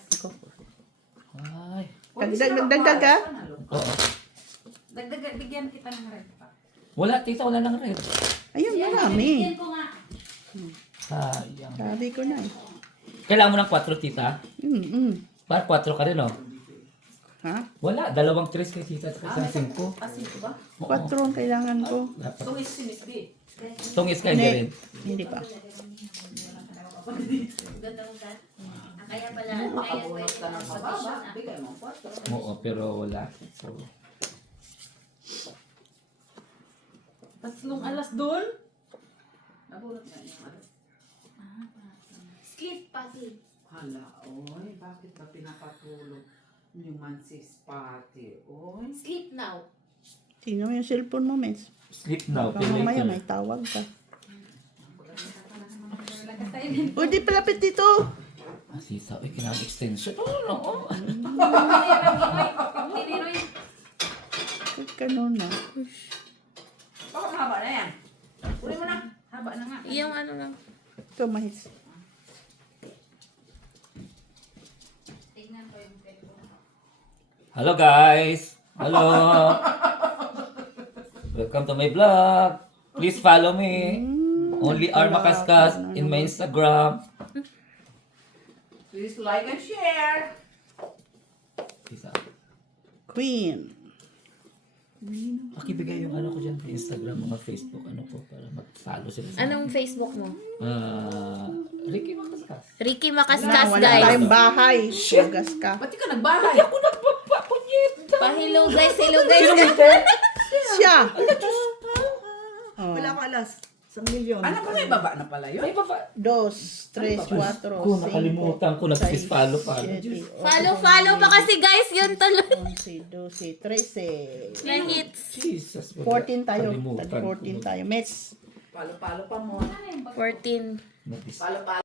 Ay. Dagdag ka? Oo. Dagdag, bigyan kita ng red pa. Wala, tita. Wala lang red. Ayun, marami. Bigyan ko nga. Sayang. Sabi ko na eh. Kailangan mo ng 4, tita. Para 4 ka rin, oh. Ha? Wala. 2 tres kay tita at isang 5. Pasito ba? Oo. 4 ang kailangan ko. Dapat. Tungis si Miss B. Tungis ka, hindi rin. Hindi pa. Ganda mo ka? Kaya pala, kaya Makabunot ka ng pwede pababa. Bigay mo 4. Oo, pero wala. So, 3 alas doon? Nabunot nga yung ano. Sleep pati. Hala, oy, bakit ba pinapatulog yung mansis pati? Oy, Sleep now. Tingnan mo yung cellphone mo, Miss. sleep now. Baka till mamaya later. may tawag ka. O, di palapit dito. Ah, sisa. Uy, kailangan extension. Oo. Huwag ka nun na. Baka mahaba na yan. Uli mo na. Haba na nga. Yung ano lang. Ito, Mahis. Tingnan ko yung telephone. Hello guys! Hello! Welcome to my vlog! Please follow me! Only R Makaskas in my Instagram. Please like and share. Isa. Queen. Pakibigay yung ano ko dyan sa Instagram, mga Facebook, ano po, para mag-follow sila sa Anong Facebook mo? Ricky Makaskas. Ricky Makaskas, Wala guys. tayong bahay. Hugas ka. Ba't di ka nagbahay? Ako nagpapakunyit! Pa-hello guys, hello guys. Siya. Wala akong alas. 1,000,000. Ano pa may baba na pala yun? Ay, baba! 2, 3, 4, 5, Ko, nakalimutan ko, nagsis-follow pa. Follow pa kasi guys, yun tuloy. 11, 12, 13. Na hits. Jesus. 14 tayo. Nakalimutan ko. 14 tayo. Miss. Palo-palo pa mo. 14. Nagis- Palo-palo.